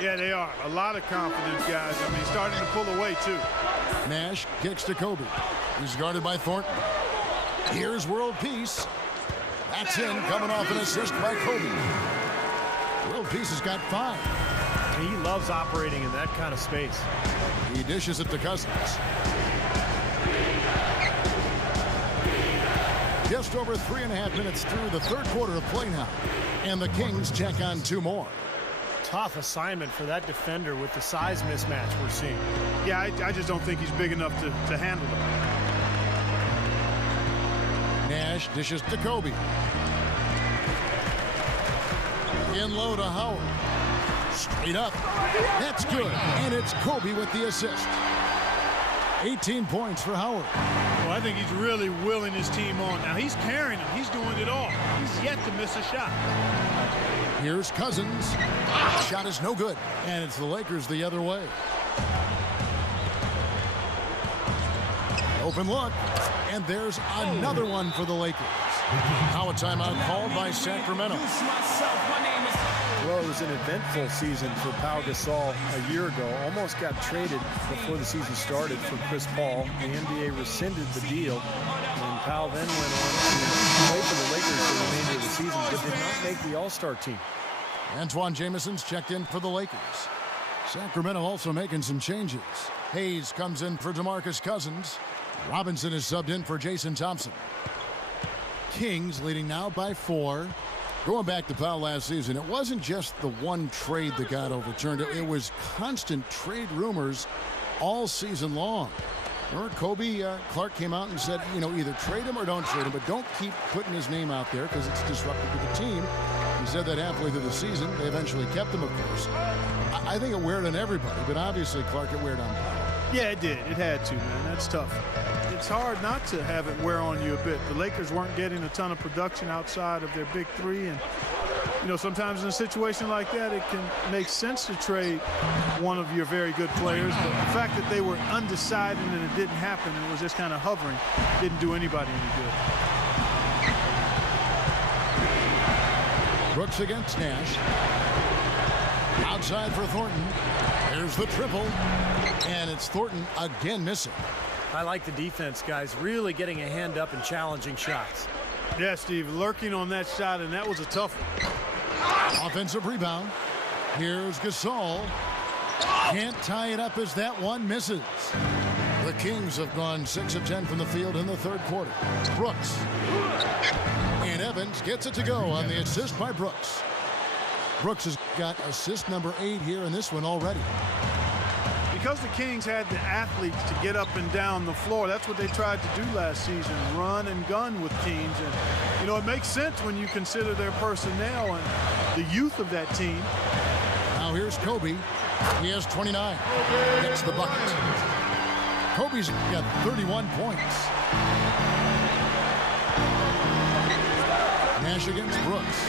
Yeah, they are. A lot of confidence, guys. I mean, starting to pull away, too. Nash kicks to Kobe. He's guarded by Thornton. Here's World Peace. That's in, coming off an assist by Kobe. World Peace has got 5. He loves operating in that kind of space. He dishes it to Cousins. Just over 3.5 minutes through the third quarter of play now. And the Kings check on 2 more. Tough assignment for that defender with the size mismatch we're seeing. Yeah, I just don't think he's big enough to handle it. Nash dishes to Kobe. In low to Howard. Straight up. That's good. And it's Kobe with the assist. 18 points for Howard. Well, I think he's really willing his team on. Now, he's carrying them. He's doing it all. He's yet to miss a shot. Here's Cousins. Shot is no good. And it's the Lakers the other way. Open look. And there's another one for the Lakers. Now a timeout called by Sacramento. Well, it was an eventful season for Pau Gasol a year ago. Almost got traded before the season started for Chris Paul. The NBA rescinded the deal, and Pau then went on to play for the Lakers for the remainder of the season, but did not make the All-Star team. Antoine Jamison's checked in for the Lakers. Sacramento also making some changes. Hayes comes in for DeMarcus Cousins. Robinson is subbed in for Jason Thompson. Kings leading now by 4. Going back to Powell last season, it wasn't just the one trade that got overturned. It was constant trade rumors all season long. Remember, Kobe Clark came out and said, you know, either trade him or don't trade him, but don't keep putting his name out there because it's disruptive to the team. He said that halfway through the season. They eventually kept him, of course. I think it weared on everybody, but obviously, Clark, it weared on Powell. Yeah, it did. It had to, man. That's tough. It's hard not to have it wear on you a bit. The Lakers weren't getting a ton of production outside of their big 3, and you know, sometimes in a situation like that, it can make sense to trade one of your very good players, but the fact that they were undecided and it didn't happen and it was just kind of hovering didn't do anybody any good. Brooks against Nash. Outside for Thornton. There's the triple, and it's Thornton again missing. I like the defense, guys, really getting a hand up and challenging shots. Yeah, Steve, lurking on that shot, and that was a tough one. Offensive rebound. Here's Gasol. Can't tie it up as that one misses. The Kings have gone 6 of 10 from the field in the third quarter. Brooks. And Evans gets it to go on the assist by Brooks. Brooks has got assist number 8 here in this one already. Because the Kings had the athletes to get up and down the floor, that's what they tried to do last season, run and gun with teams. And, you know, it makes sense when you consider their personnel. And the youth of that team. Now here's Kobe. He has 29. Gets the bucket. Kobe's got 31 points. Nash against Brooks.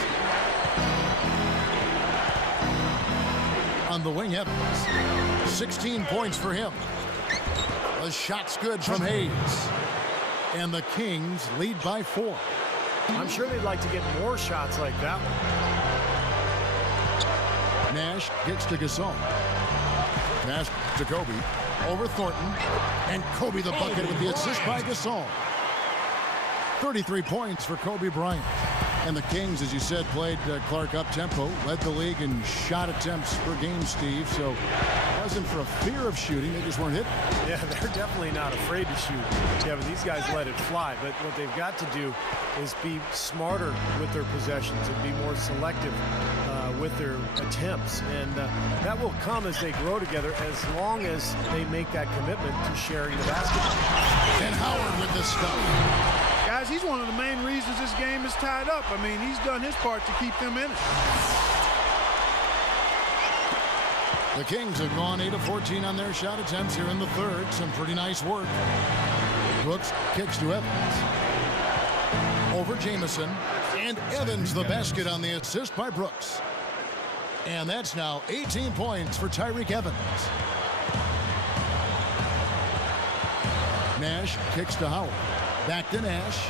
On the wing, Evans. 16 points for him. The shot's good from Hayes. And the Kings lead by 4. I'm sure they'd like to get more shots like that one. Nash gets to Gasol. Nash to Kobe. Over Thornton. And Kobe the bucket with the assist by Gasol. 33 points for Kobe Bryant. And the Kings, as you said, played Clark up-tempo, led the league in shot attempts per game, Steve. So it wasn't for a fear of shooting. They just weren't hitting. Yeah, they're definitely not afraid to shoot. Yeah, but these guys let it fly. But what they've got to do is be smarter with their possessions and be more selective with their attempts. And that will come as they grow together, as long as they make that commitment to sharing the basketball. And Howard with the stuff. Guys, he's one of the main reasons this game is tied up. I mean, he's done his part to keep them in it. The Kings have gone 8 of 14 on their shot attempts here in the third. Some pretty nice work. Brooks kicks to Evans. Over Jamison. And Evans the basket on the assist by Brooks. And that's now 18 points for Tyreke Evans. Nash kicks to Howard. Back to Nash.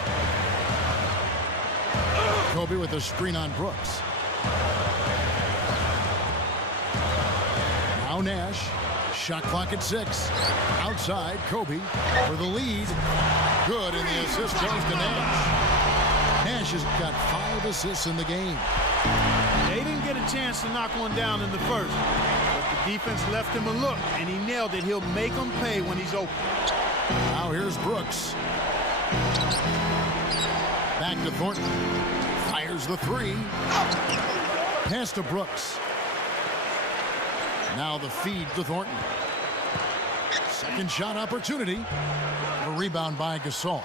Kobe with a screen on Brooks. Now Nash. Shot clock at 6. Outside, Kobe for the lead. Good, and the assist goes to Nash. Nash has got 5 assists in the game. They didn't get a chance to knock one down in the first, but the defense left him a look, and he nailed it. He'll make them pay when he's open. Now here's Brooks. Back to Thornton. Fires the 3. Pass to Brooks. Now the feed to Thornton. Second shot opportunity. A rebound by Gasol.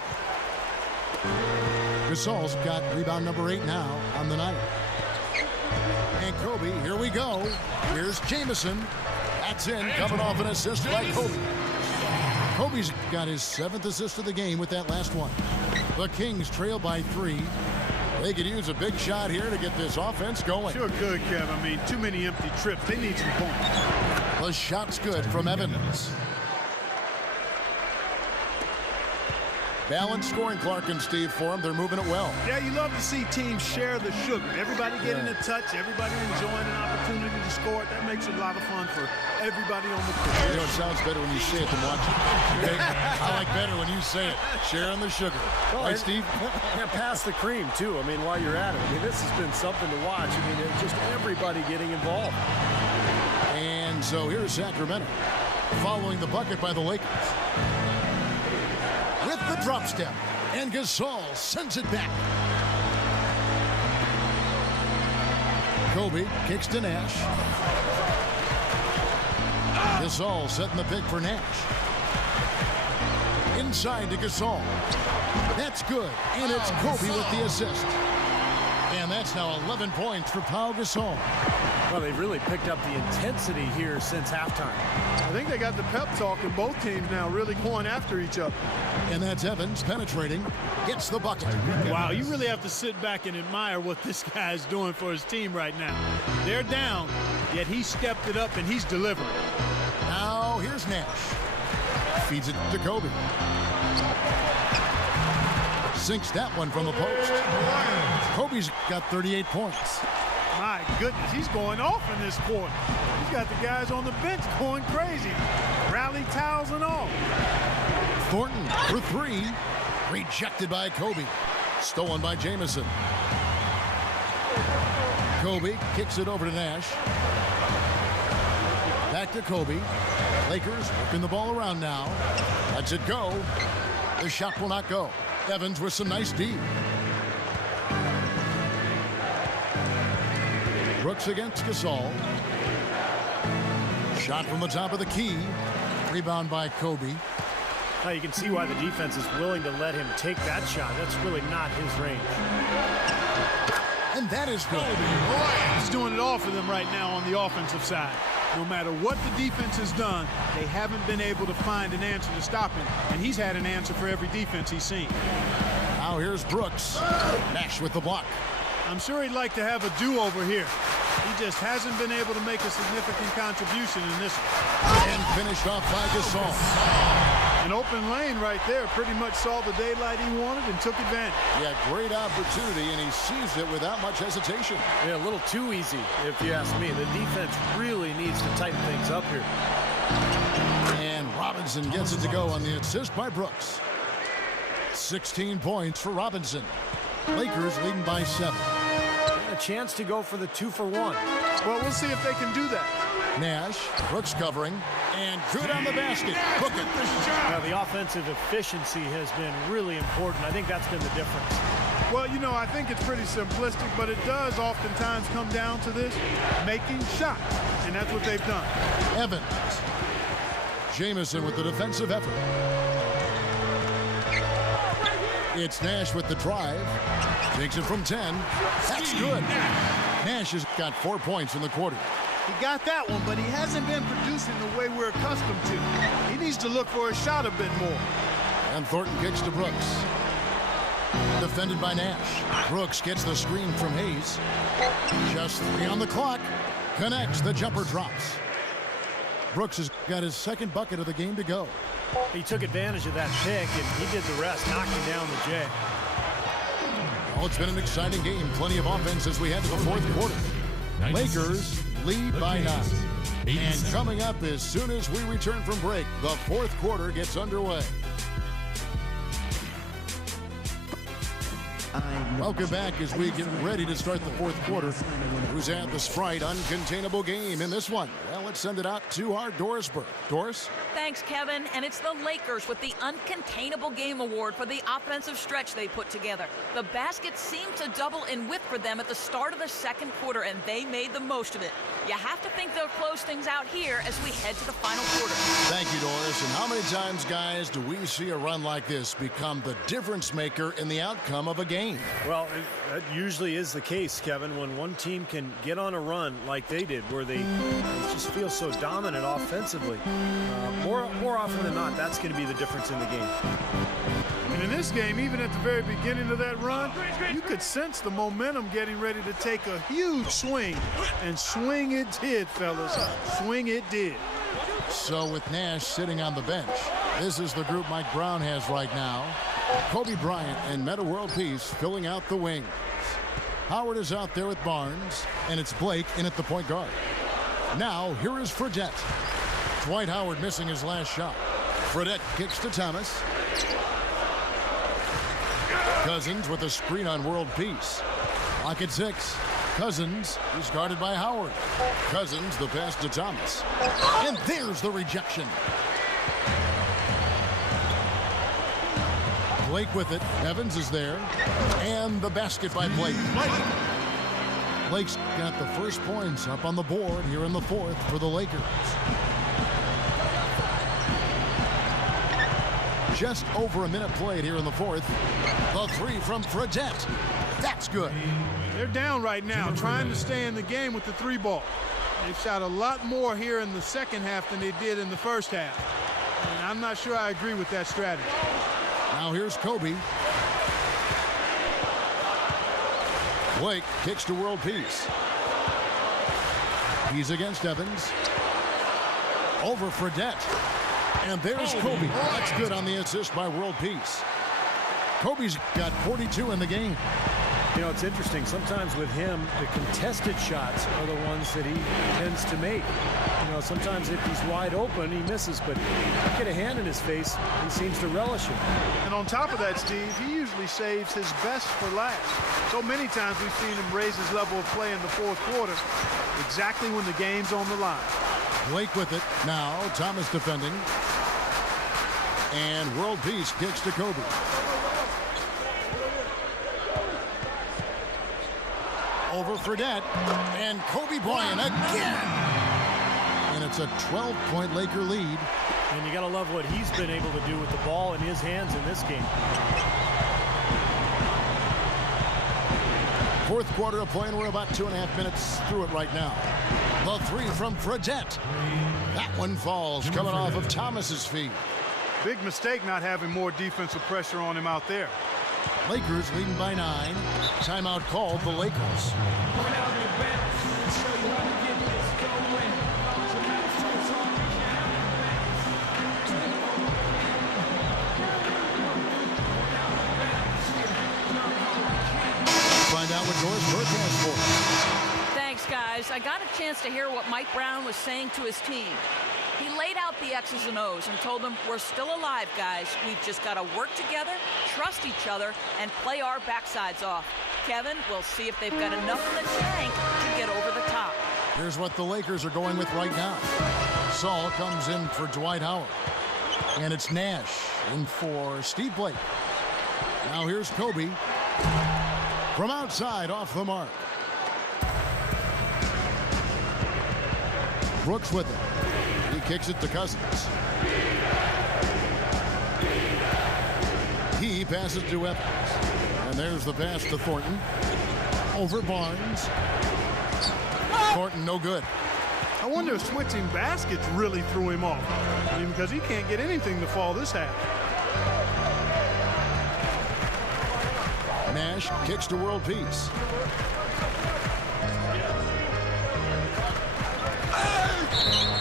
Gasol's got rebound number 8 now on the night. And Kobe, here we go. Here's Jamison. That's in, coming off an assist by Kobe. Kobe's got his 7th assist of the game with that last one. The Kings trail by 3. They could use a big shot here to get this offense going. Sure could, Kev. I mean, too many empty trips. They need some points. The shot's good from Evans. Balanced scoring, Clark and Steve, for them. They're moving it well. Yeah, you love to see teams share the sugar. Everybody getting a touch, everybody enjoying an opportunity to score it. That makes it a lot of fun for everybody on the court. You know, it sounds better when you say it than watch it. Okay? I like better when you say it. Sharing the sugar. Well, Right, Steve? Yeah, pass the cream, too. I mean, while you're at it. I mean, this has been something to watch. I mean, it's just everybody getting involved. And so here's Sacramento following the bucket by the Lakers. With the drop step, and Gasol sends it back. Kobe kicks to Nash. Gasol setting the pick for Nash. Inside to Gasol. That's good, and it's Kobe with the assist. And that's now 11 points for Pau Gasol. Well, they've really picked up the intensity here since halftime. I think they got the pep talk in both teams now, really going after each other. And that's Evans penetrating, gets the bucket. Wow, you really have to sit back and admire what this guy is doing for his team right now. They're down, yet he stepped it up and he's delivering. Now here's Nash. Feeds it to Kobe. Sinks that one from the post. Kobe's got 38 points. My goodness, he's going off in this quarter. He's got the guys on the bench going crazy. Rally towels and all. Thornton for 3. Rejected by Kobe. Stolen by Jamison. Kobe kicks it over to Nash. Back to Kobe. Lakers working the ball around now. Lets it go. The shot will not go. Evans with some nice D. Brooks against Gasol. Shot from the top of the key. Rebound by Kobe. Now you can see why the defense is willing to let him take that shot. That's really not his range. And that is good. He's doing it all for them right now on the offensive side. No matter what the defense has done, they haven't been able to find an answer to stop him. And he's had an answer for every defense he's seen. Now here's Brooks. Nash with the block. I'm sure he'd like to have a do-over here. He just hasn't been able to make a significant contribution in this one. And finished off by Gasol. An open lane right there. Pretty much saw the daylight he wanted and took advantage. Yeah, great opportunity, and he seized it without much hesitation. Yeah, a little too easy, if you ask me. The defense really needs to tighten things up here. And Robinson gets it to go on the assist by Brooks. 16 points for Robinson. Lakers leading by 7. A chance to go for the 2-for-1. Well, we'll see if they can do that. Nash, Brooks covering, and good on the basket. Book it. Now, the offensive efficiency has been really important. I think that's been the difference. Well, you know, I think it's pretty simplistic, but it does oftentimes come down to this, making shots, and that's what they've done. Evans. Jamison with the defensive effort. It's Nash with the drive. Takes it from 10. That's good. Nash has got 4 points in the quarter. He got that one, but he hasn't been producing the way we're accustomed to. He needs to look for a shot a bit more. And Thornton kicks to Brooks. Defended by Nash. Brooks gets the screen from Hayes. Just 3 on the clock. Connects. The jumper drops. Brooks has got his second bucket of the game to go. He took advantage of that pick, and he did the rest, knocking down the J. Well, it's been an exciting game. Plenty of offense as we head to the fourth quarter. Lakers lead by 9. And coming up as soon as we return from break, the fourth quarter gets underway. Welcome back as we get ready to start the fourth quarter. Who's had the Sprite uncontainable game in this one? Well, let's send it out to our Doris Burke. Doris? Thanks, Kevin. And it's the Lakers with the Uncontainable Game Award for the offensive stretch they put together. The basket seemed to double in width for them at the start of the second quarter, and they made the most of it. You have to think they'll close things out here as we head to the final quarter. Thank you, Doris. And how many times, guys, do we see a run like this become the difference maker in the outcome of a game? Well, that usually is the case, Kevin, when one team can get on a run like they did, where they just feel so dominant offensively. More often than not, that's going to be the difference in the game. And in this game, even at the very beginning of that run, you could sense the momentum getting ready to take a huge swing. And swing it did, fellas. Swing it did. So with Nash sitting on the bench, this is the group Mike Brown has right now. Kobe Bryant and Metta World Peace filling out the wings. Howard is out there with Barnes, and it's Blake in at the point guard. Now, here is Fredette. Dwight Howard missing his last shot. Fredette kicks to Thomas. Cousins with a screen on World Peace. Lock at 6. Cousins is guarded by Howard. Cousins, the pass to Thomas. And there's the rejection. Blake with it. Evans is there. And the basket by Blake. Blake's got the first points up on the board here in the fourth for the Lakers. Just over a minute played here in the fourth. The 3 from Fredette. That's good. They're down right now, trying to stay in the game with the 3 ball. They've shot a lot more here in the second half than they did in the first half. And I'm not sure I agree with that strategy. Now here's Kobe. Blake kicks to World Peace. He's against Evans. Over Fredette. And there's Kobe. That's good on the assist by World Peace. Kobe's got 42 in the game. You know, it's interesting. Sometimes with him, the contested shots are the ones that he tends to make. You know, sometimes if he's wide open, he misses, but get a hand in his face, he seems to relish it. And on top of that, Steve, he usually saves his best for last. So many times we've seen him raise his level of play in the fourth quarter, exactly when the game's on the line. Blake with it. Now Thomas defending. And World Peace kicks to Kobe. Over Fredette. And Kobe Bryant again. And it's a 12-point Laker lead. And you got to love what he's been able to do with the ball in his hands in this game. Fourth quarter of play, and we're about 2.5 minutes through it right now. The three from Fredette. That one falls, coming off of Thomas's feet. Big mistake not having more defensive pressure on him out there. Lakers leading by 9. Timeout called the Lakers. Find out what Doris Burke has for us. Thanks, guys. I got a chance to hear what Mike Brown was saying to his team. He laid out the X's and O's and told them, we're still alive, guys. We've just got to work together, trust each other, and play our backsides off. Kevin, we'll see if they've got enough in the tank to get over the top. Here's what the Lakers are going with right now. Saul comes in for Dwight Howard. And it's Nash in for Steve Blake. Now here's Kobe. From outside, off the mark. Brooks with it. He kicks it to Cousins. He passes to Evans. And there's the pass to Thornton. Over Barnes. Thornton, no good. I wonder if switching baskets really threw him off. I mean, because he can't get anything to fall this half. Nash kicks to World Peace.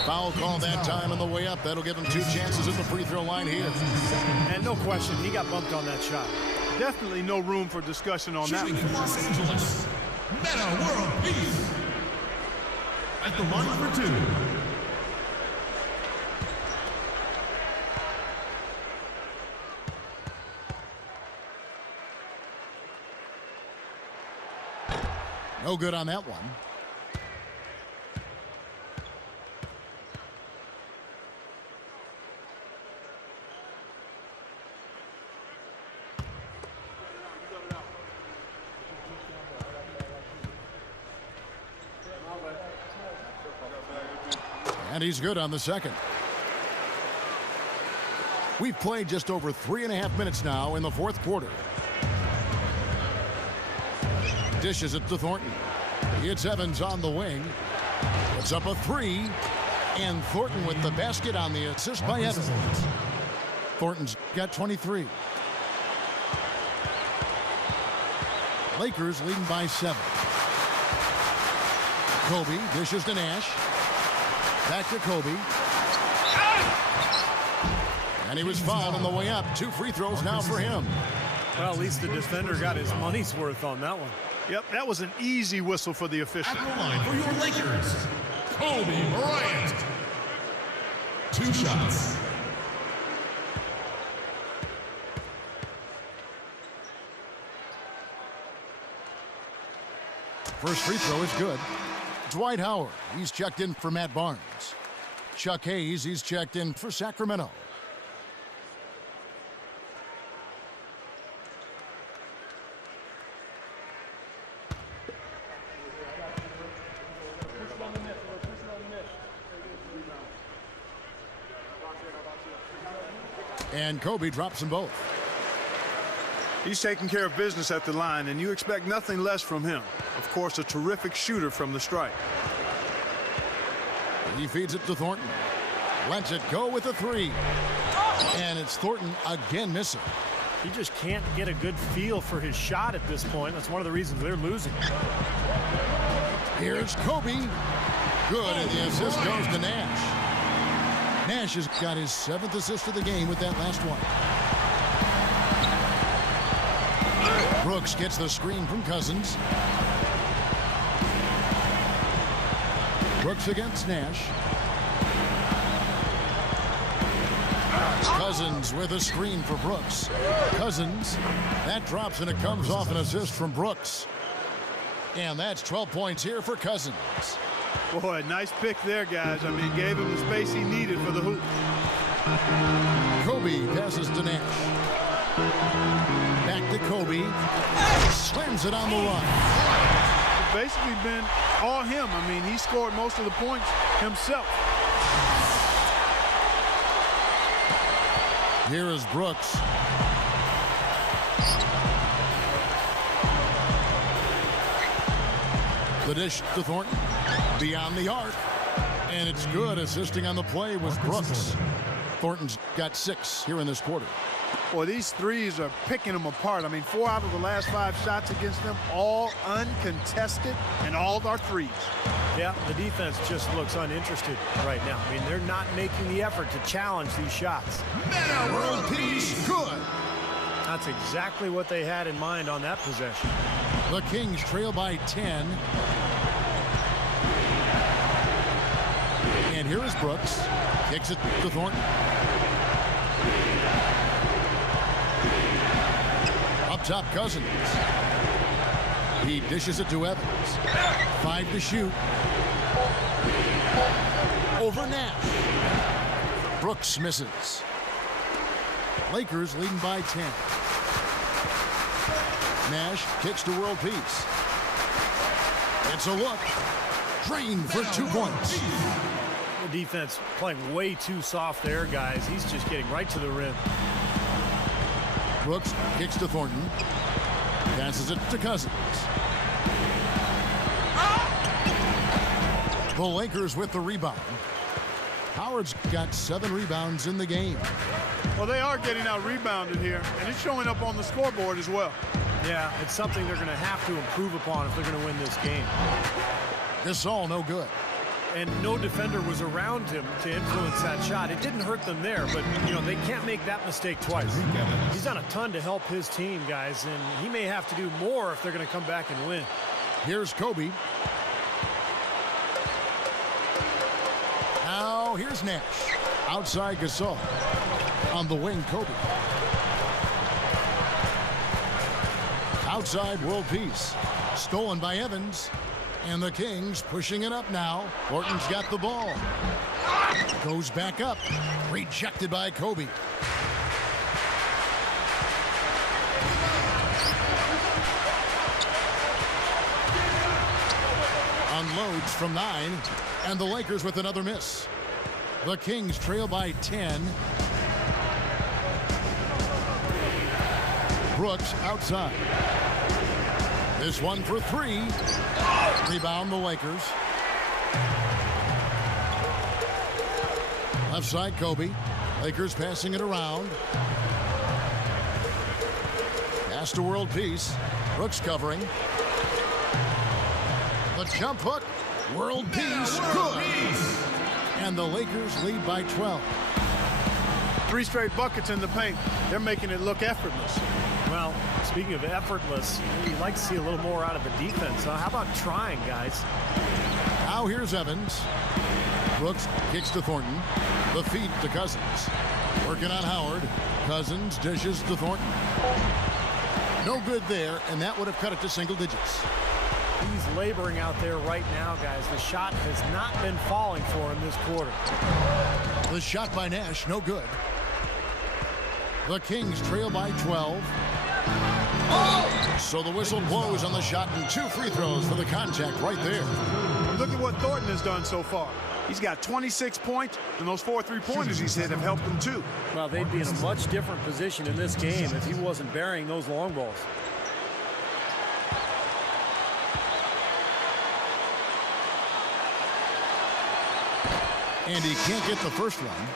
Foul call that time on the way up. That'll give him 2 chances at the free throw line here. And no question, he got bumped on that shot. Definitely no room for discussion on that. Shooting for Los Angeles, Meta World Peace. At the line for 2. No good on that one. And he's good on the second. We've played just over 3.5 minutes now in the fourth quarter. Dishes it to Thornton. It's Evans on the wing. Puts up a 3. And Thornton with the basket on the assist by Evans. Thornton's got 23. Lakers leading by 7. Kobe dishes to Nash. Back to Kobe. And he was fouled on the way up. 2 free throws now for him. Well, at least the defender got his money's worth on that one. Yep, that was an easy whistle for the official. At the line for your Lakers, Kobe Bryant. 2 shots. First free throw is good. Dwight Howard, he's checked in for Matt Barnes. Chuck Hayes, he's checked in for Sacramento. And Kobe drops them both. He's taking care of business at the line, and you expect nothing less from him. Of course, a terrific shooter from the stripe. He feeds it to Thornton. Lets it go with a 3. And it's Thornton again missing. He just can't get a good feel for his shot at this point. That's one of the reasons they're losing. Here's Kobe. Good, and the assist goes to Nash. Nash has got his 7th assist of the game with that last one. Brooks gets the screen from Cousins. Brooks against Nash. Cousins with a screen for Brooks. Cousins, that drops and it comes off an assist from Brooks. And that's 12 points here for Cousins. Boy, nice pick there, guys. I mean, gave him the space he needed for the hoop. Kobe passes to Nash. Back to Kobe. Slams it on the run. It's basically been all him. I mean, he scored most of the points himself. Here is The dish to Thornton. Beyond the arc. And it's good. Assisting on the play was Brooks. Thornton's got 6 here in this quarter. Boy, these threes are picking them apart. I mean, 4 out of the last 5 shots against them, all uncontested, and all are threes. Yeah, the defense just looks uninterested right now. I mean, they're not making the effort to challenge these shots. Meta World Peace. Good. That's exactly what they had in mind on that possession. The Kings trail by 10. And here is Brooks. Kicks it to Thornton. Up top, Cousins. He dishes it to Evans. 5 to shoot. Over Nash. Brooks misses. Lakers leading by 10. Nash kicks to world peace. It's a look. Drained for 2 points. The defense playing way too soft there, guys. He's just getting right to the rim. Brooks kicks to Thornton. Passes it to Cousins. The Lakers with the rebound. Howard's got 7 rebounds in the game. Well, they are getting out rebounded here, and it's showing up on the scoreboard as well. Yeah, it's something they're going to have to improve upon if they're going to win this game. Gasol no good. And no defender was around him to influence that shot. It didn't hurt them there, but, you know, they can't make that mistake twice. He's done a ton to help his team, guys, and he may have to do more if they're going to come back and win. Here's Kobe. Now here's Nash. Outside Gasol. On the wing, Kobe. Outside world peace. Stolen by Evans. And the Kings pushing it up now. Thornton's got the ball. Goes back up. Rejected by Kobe. Unloads from 9. And the Lakers with another miss. The Kings trail by 10. Brooks outside. This one for 3. Rebound the Lakers. Left side Kobe. Lakers passing it around. Pass to world peace. Brooks covering. The jump hook. World peace. Good. And the Lakers lead by 12. 3 straight buckets in the paint. They're making it look effortless. Well, speaking of effortless, you'd like to see a little more out of the defense. How about trying, guys? Now here's Evans. Brooks kicks to Thornton. The feed to Cousins. Working on Howard. Cousins dishes to Thornton. No good there, and that would have cut it to single digits. He's laboring out there right now, guys. The shot has not been falling for him this quarter. The shot by Nash, no good. The Kings trail by 12. So the whistle blows on the shot and 2 free throws for the contact right there. Look at what Thornton has done so far. He's got 26 points, and those 4 3-pointers he's hit have helped him too. Well, they'd be in a much different position in this game if he wasn't burying those long balls. And he can't get the first one.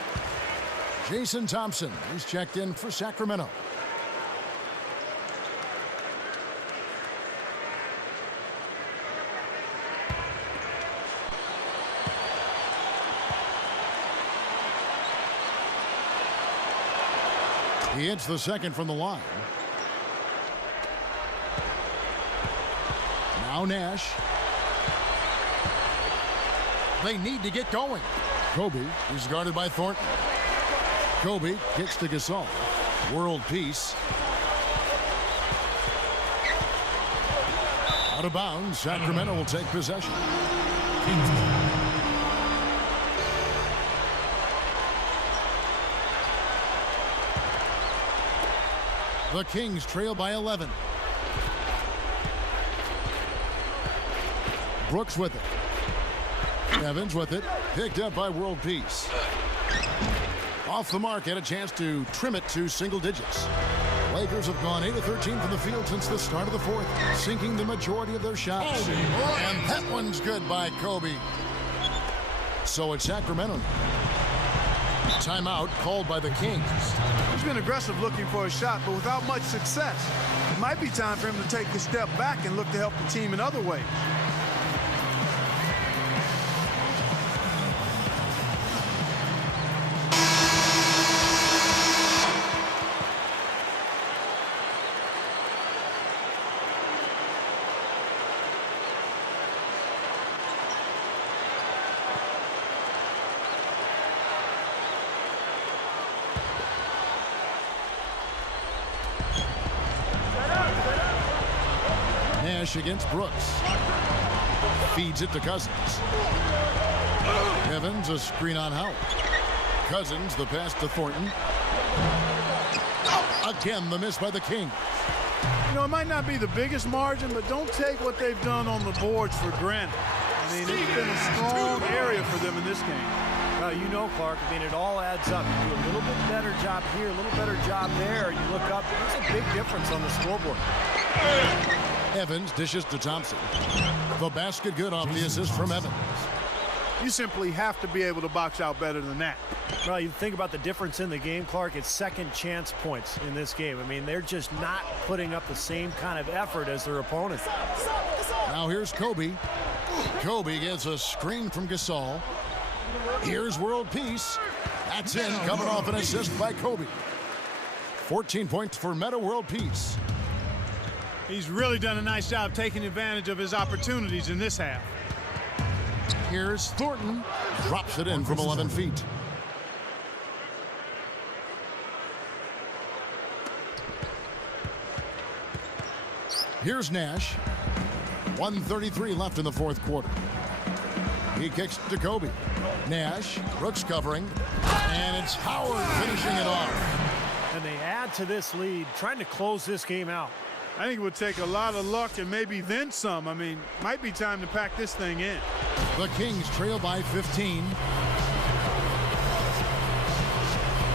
Jason Thompson is checked in for Sacramento. He hits the second from the line. Now Nash. They need to get going. Kobe is guarded by Thornton. Kobe kicks to Gasol. World peace. Out of bounds. Sacramento will take possession. The Kings trail by 11. Brooks with it. Evans with it. Picked up by world peace. Off the mark, had a chance to trim it to single digits. Lakers have gone 8 of 13 from the field since the start of the fourth, sinking the majority of their shots. And that one's good by Kobe. So it's Sacramento. Timeout called by the Kings. He's been aggressive looking for a shot, but without much success. It might be time for him to take a step back and look to help the team in other ways. Nash against Brooks. Feeds it to Cousins. Evans, a screen on Howard. Cousins, the pass to Thornton. Again, the miss by the Kings. You know, it might not be the biggest margin, but don't take what they've done on the boards for granted. I mean, it's been a strong area for them in this game. Well, you know, Clark, I mean, it all adds up. You do a little bit better job here, a little better job there. You look up, there's a big difference on the scoreboard. Evans dishes to Thompson. The basket good off the assist from Evans. You simply have to be able to box out better than that. Well, you think about the difference in the game, Clark, it's second chance points in this game. I mean, they're just not putting up the same kind of effort as their opponents. Now here's Kobe. Kobe gets a screen from Gasol. Here's World Peace. That's in, coming off an assist by Kobe. 14 points for Meta World Peace. He's really done a nice job taking advantage of his opportunities in this half. Here's Thornton. Drops it in from 11 feet. Here's Nash. 1:33 left in the fourth quarter. He kicks to Kobe. Nash, Brooks covering, and it's Howard finishing it off. And they add to this lead, trying to close this game out. I think it would take a lot of luck and maybe then some. I mean, might be time to pack this thing in. The Kings trail by 15.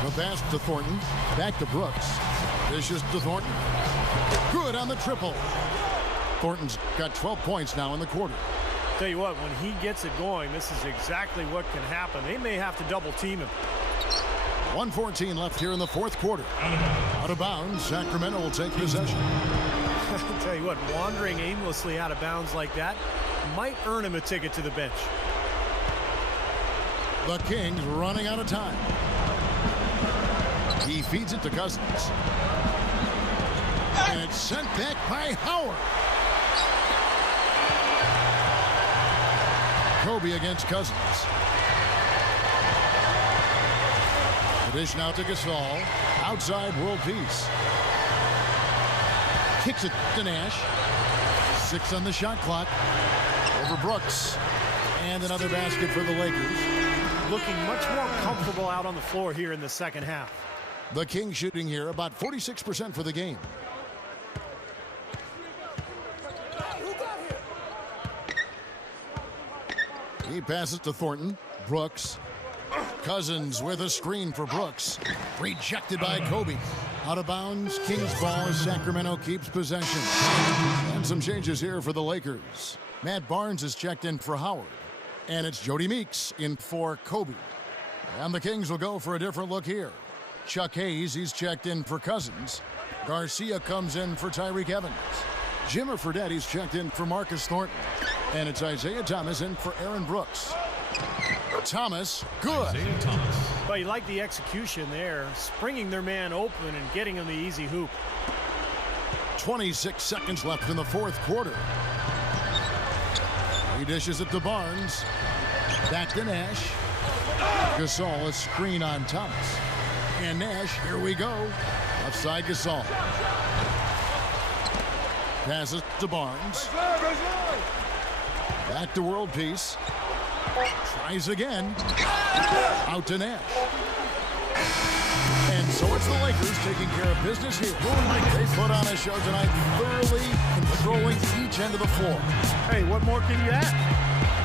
The pass to Thornton. Back to Brooks. Dishes to Thornton. Good on the triple. Thornton's got 12 points now in the quarter. Tell you what, when he gets it going, this is exactly what can happen. They may have to double team him. 1:14 left here in the fourth quarter. Out of bounds, Sacramento will take possession. I'll tell you what, wandering aimlessly out of bounds like that might earn him a ticket to the bench. The Kings running out of time. He feeds it to Cousins. And it's sent back by Howard. Kobe against Cousins. Dish now to Gasol. Outside World Peace. Kicks it to Nash. 6 on the shot clock. Over Brooks. And another basket for the Lakers. Looking much more comfortable out on the floor here in the second half. The Kings shooting here about 46% for the game. He passes to Thornton. Brooks. Cousins with a screen for Brooks. Rejected by Kobe. Out of bounds. Kings ball as Sacramento keeps possession. And some changes here for the Lakers. Matt Barnes is checked in for Howard. And it's Jody Meeks in for Kobe. And the Kings will go for a different look here. Chuck Hayes, he's checked in for Cousins. Garcia comes in for Tyreek Evans. Jimmer Fredette, he's checked in for Marcus Thornton. And it's Isaiah Thomas in for Aaron Brooks. Thomas, good. Well, you like the execution there, springing their man open and getting him the easy hoop. 26 seconds left in the fourth quarter. He dishes it to Barnes. Back to Nash. Gasol, a screen on Thomas. And Nash, here we go. Left side Gasol. Passes to Barnes. Back to World Peace. Tries again. Out to Nash. And so it's the Lakers taking care of business here. They put on a show tonight, thoroughly controlling each end of the floor. Hey, what more can you add?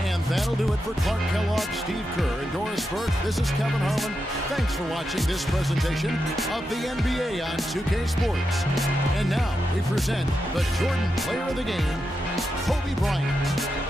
And That'll do it for Clark Kellogg, Steve Kerr, and Doris Burke. This is Kevin Harlan. Thanks for watching this presentation of the NBA on 2K Sports. And now we present the Jordan Player of the Game, Kobe Bryant.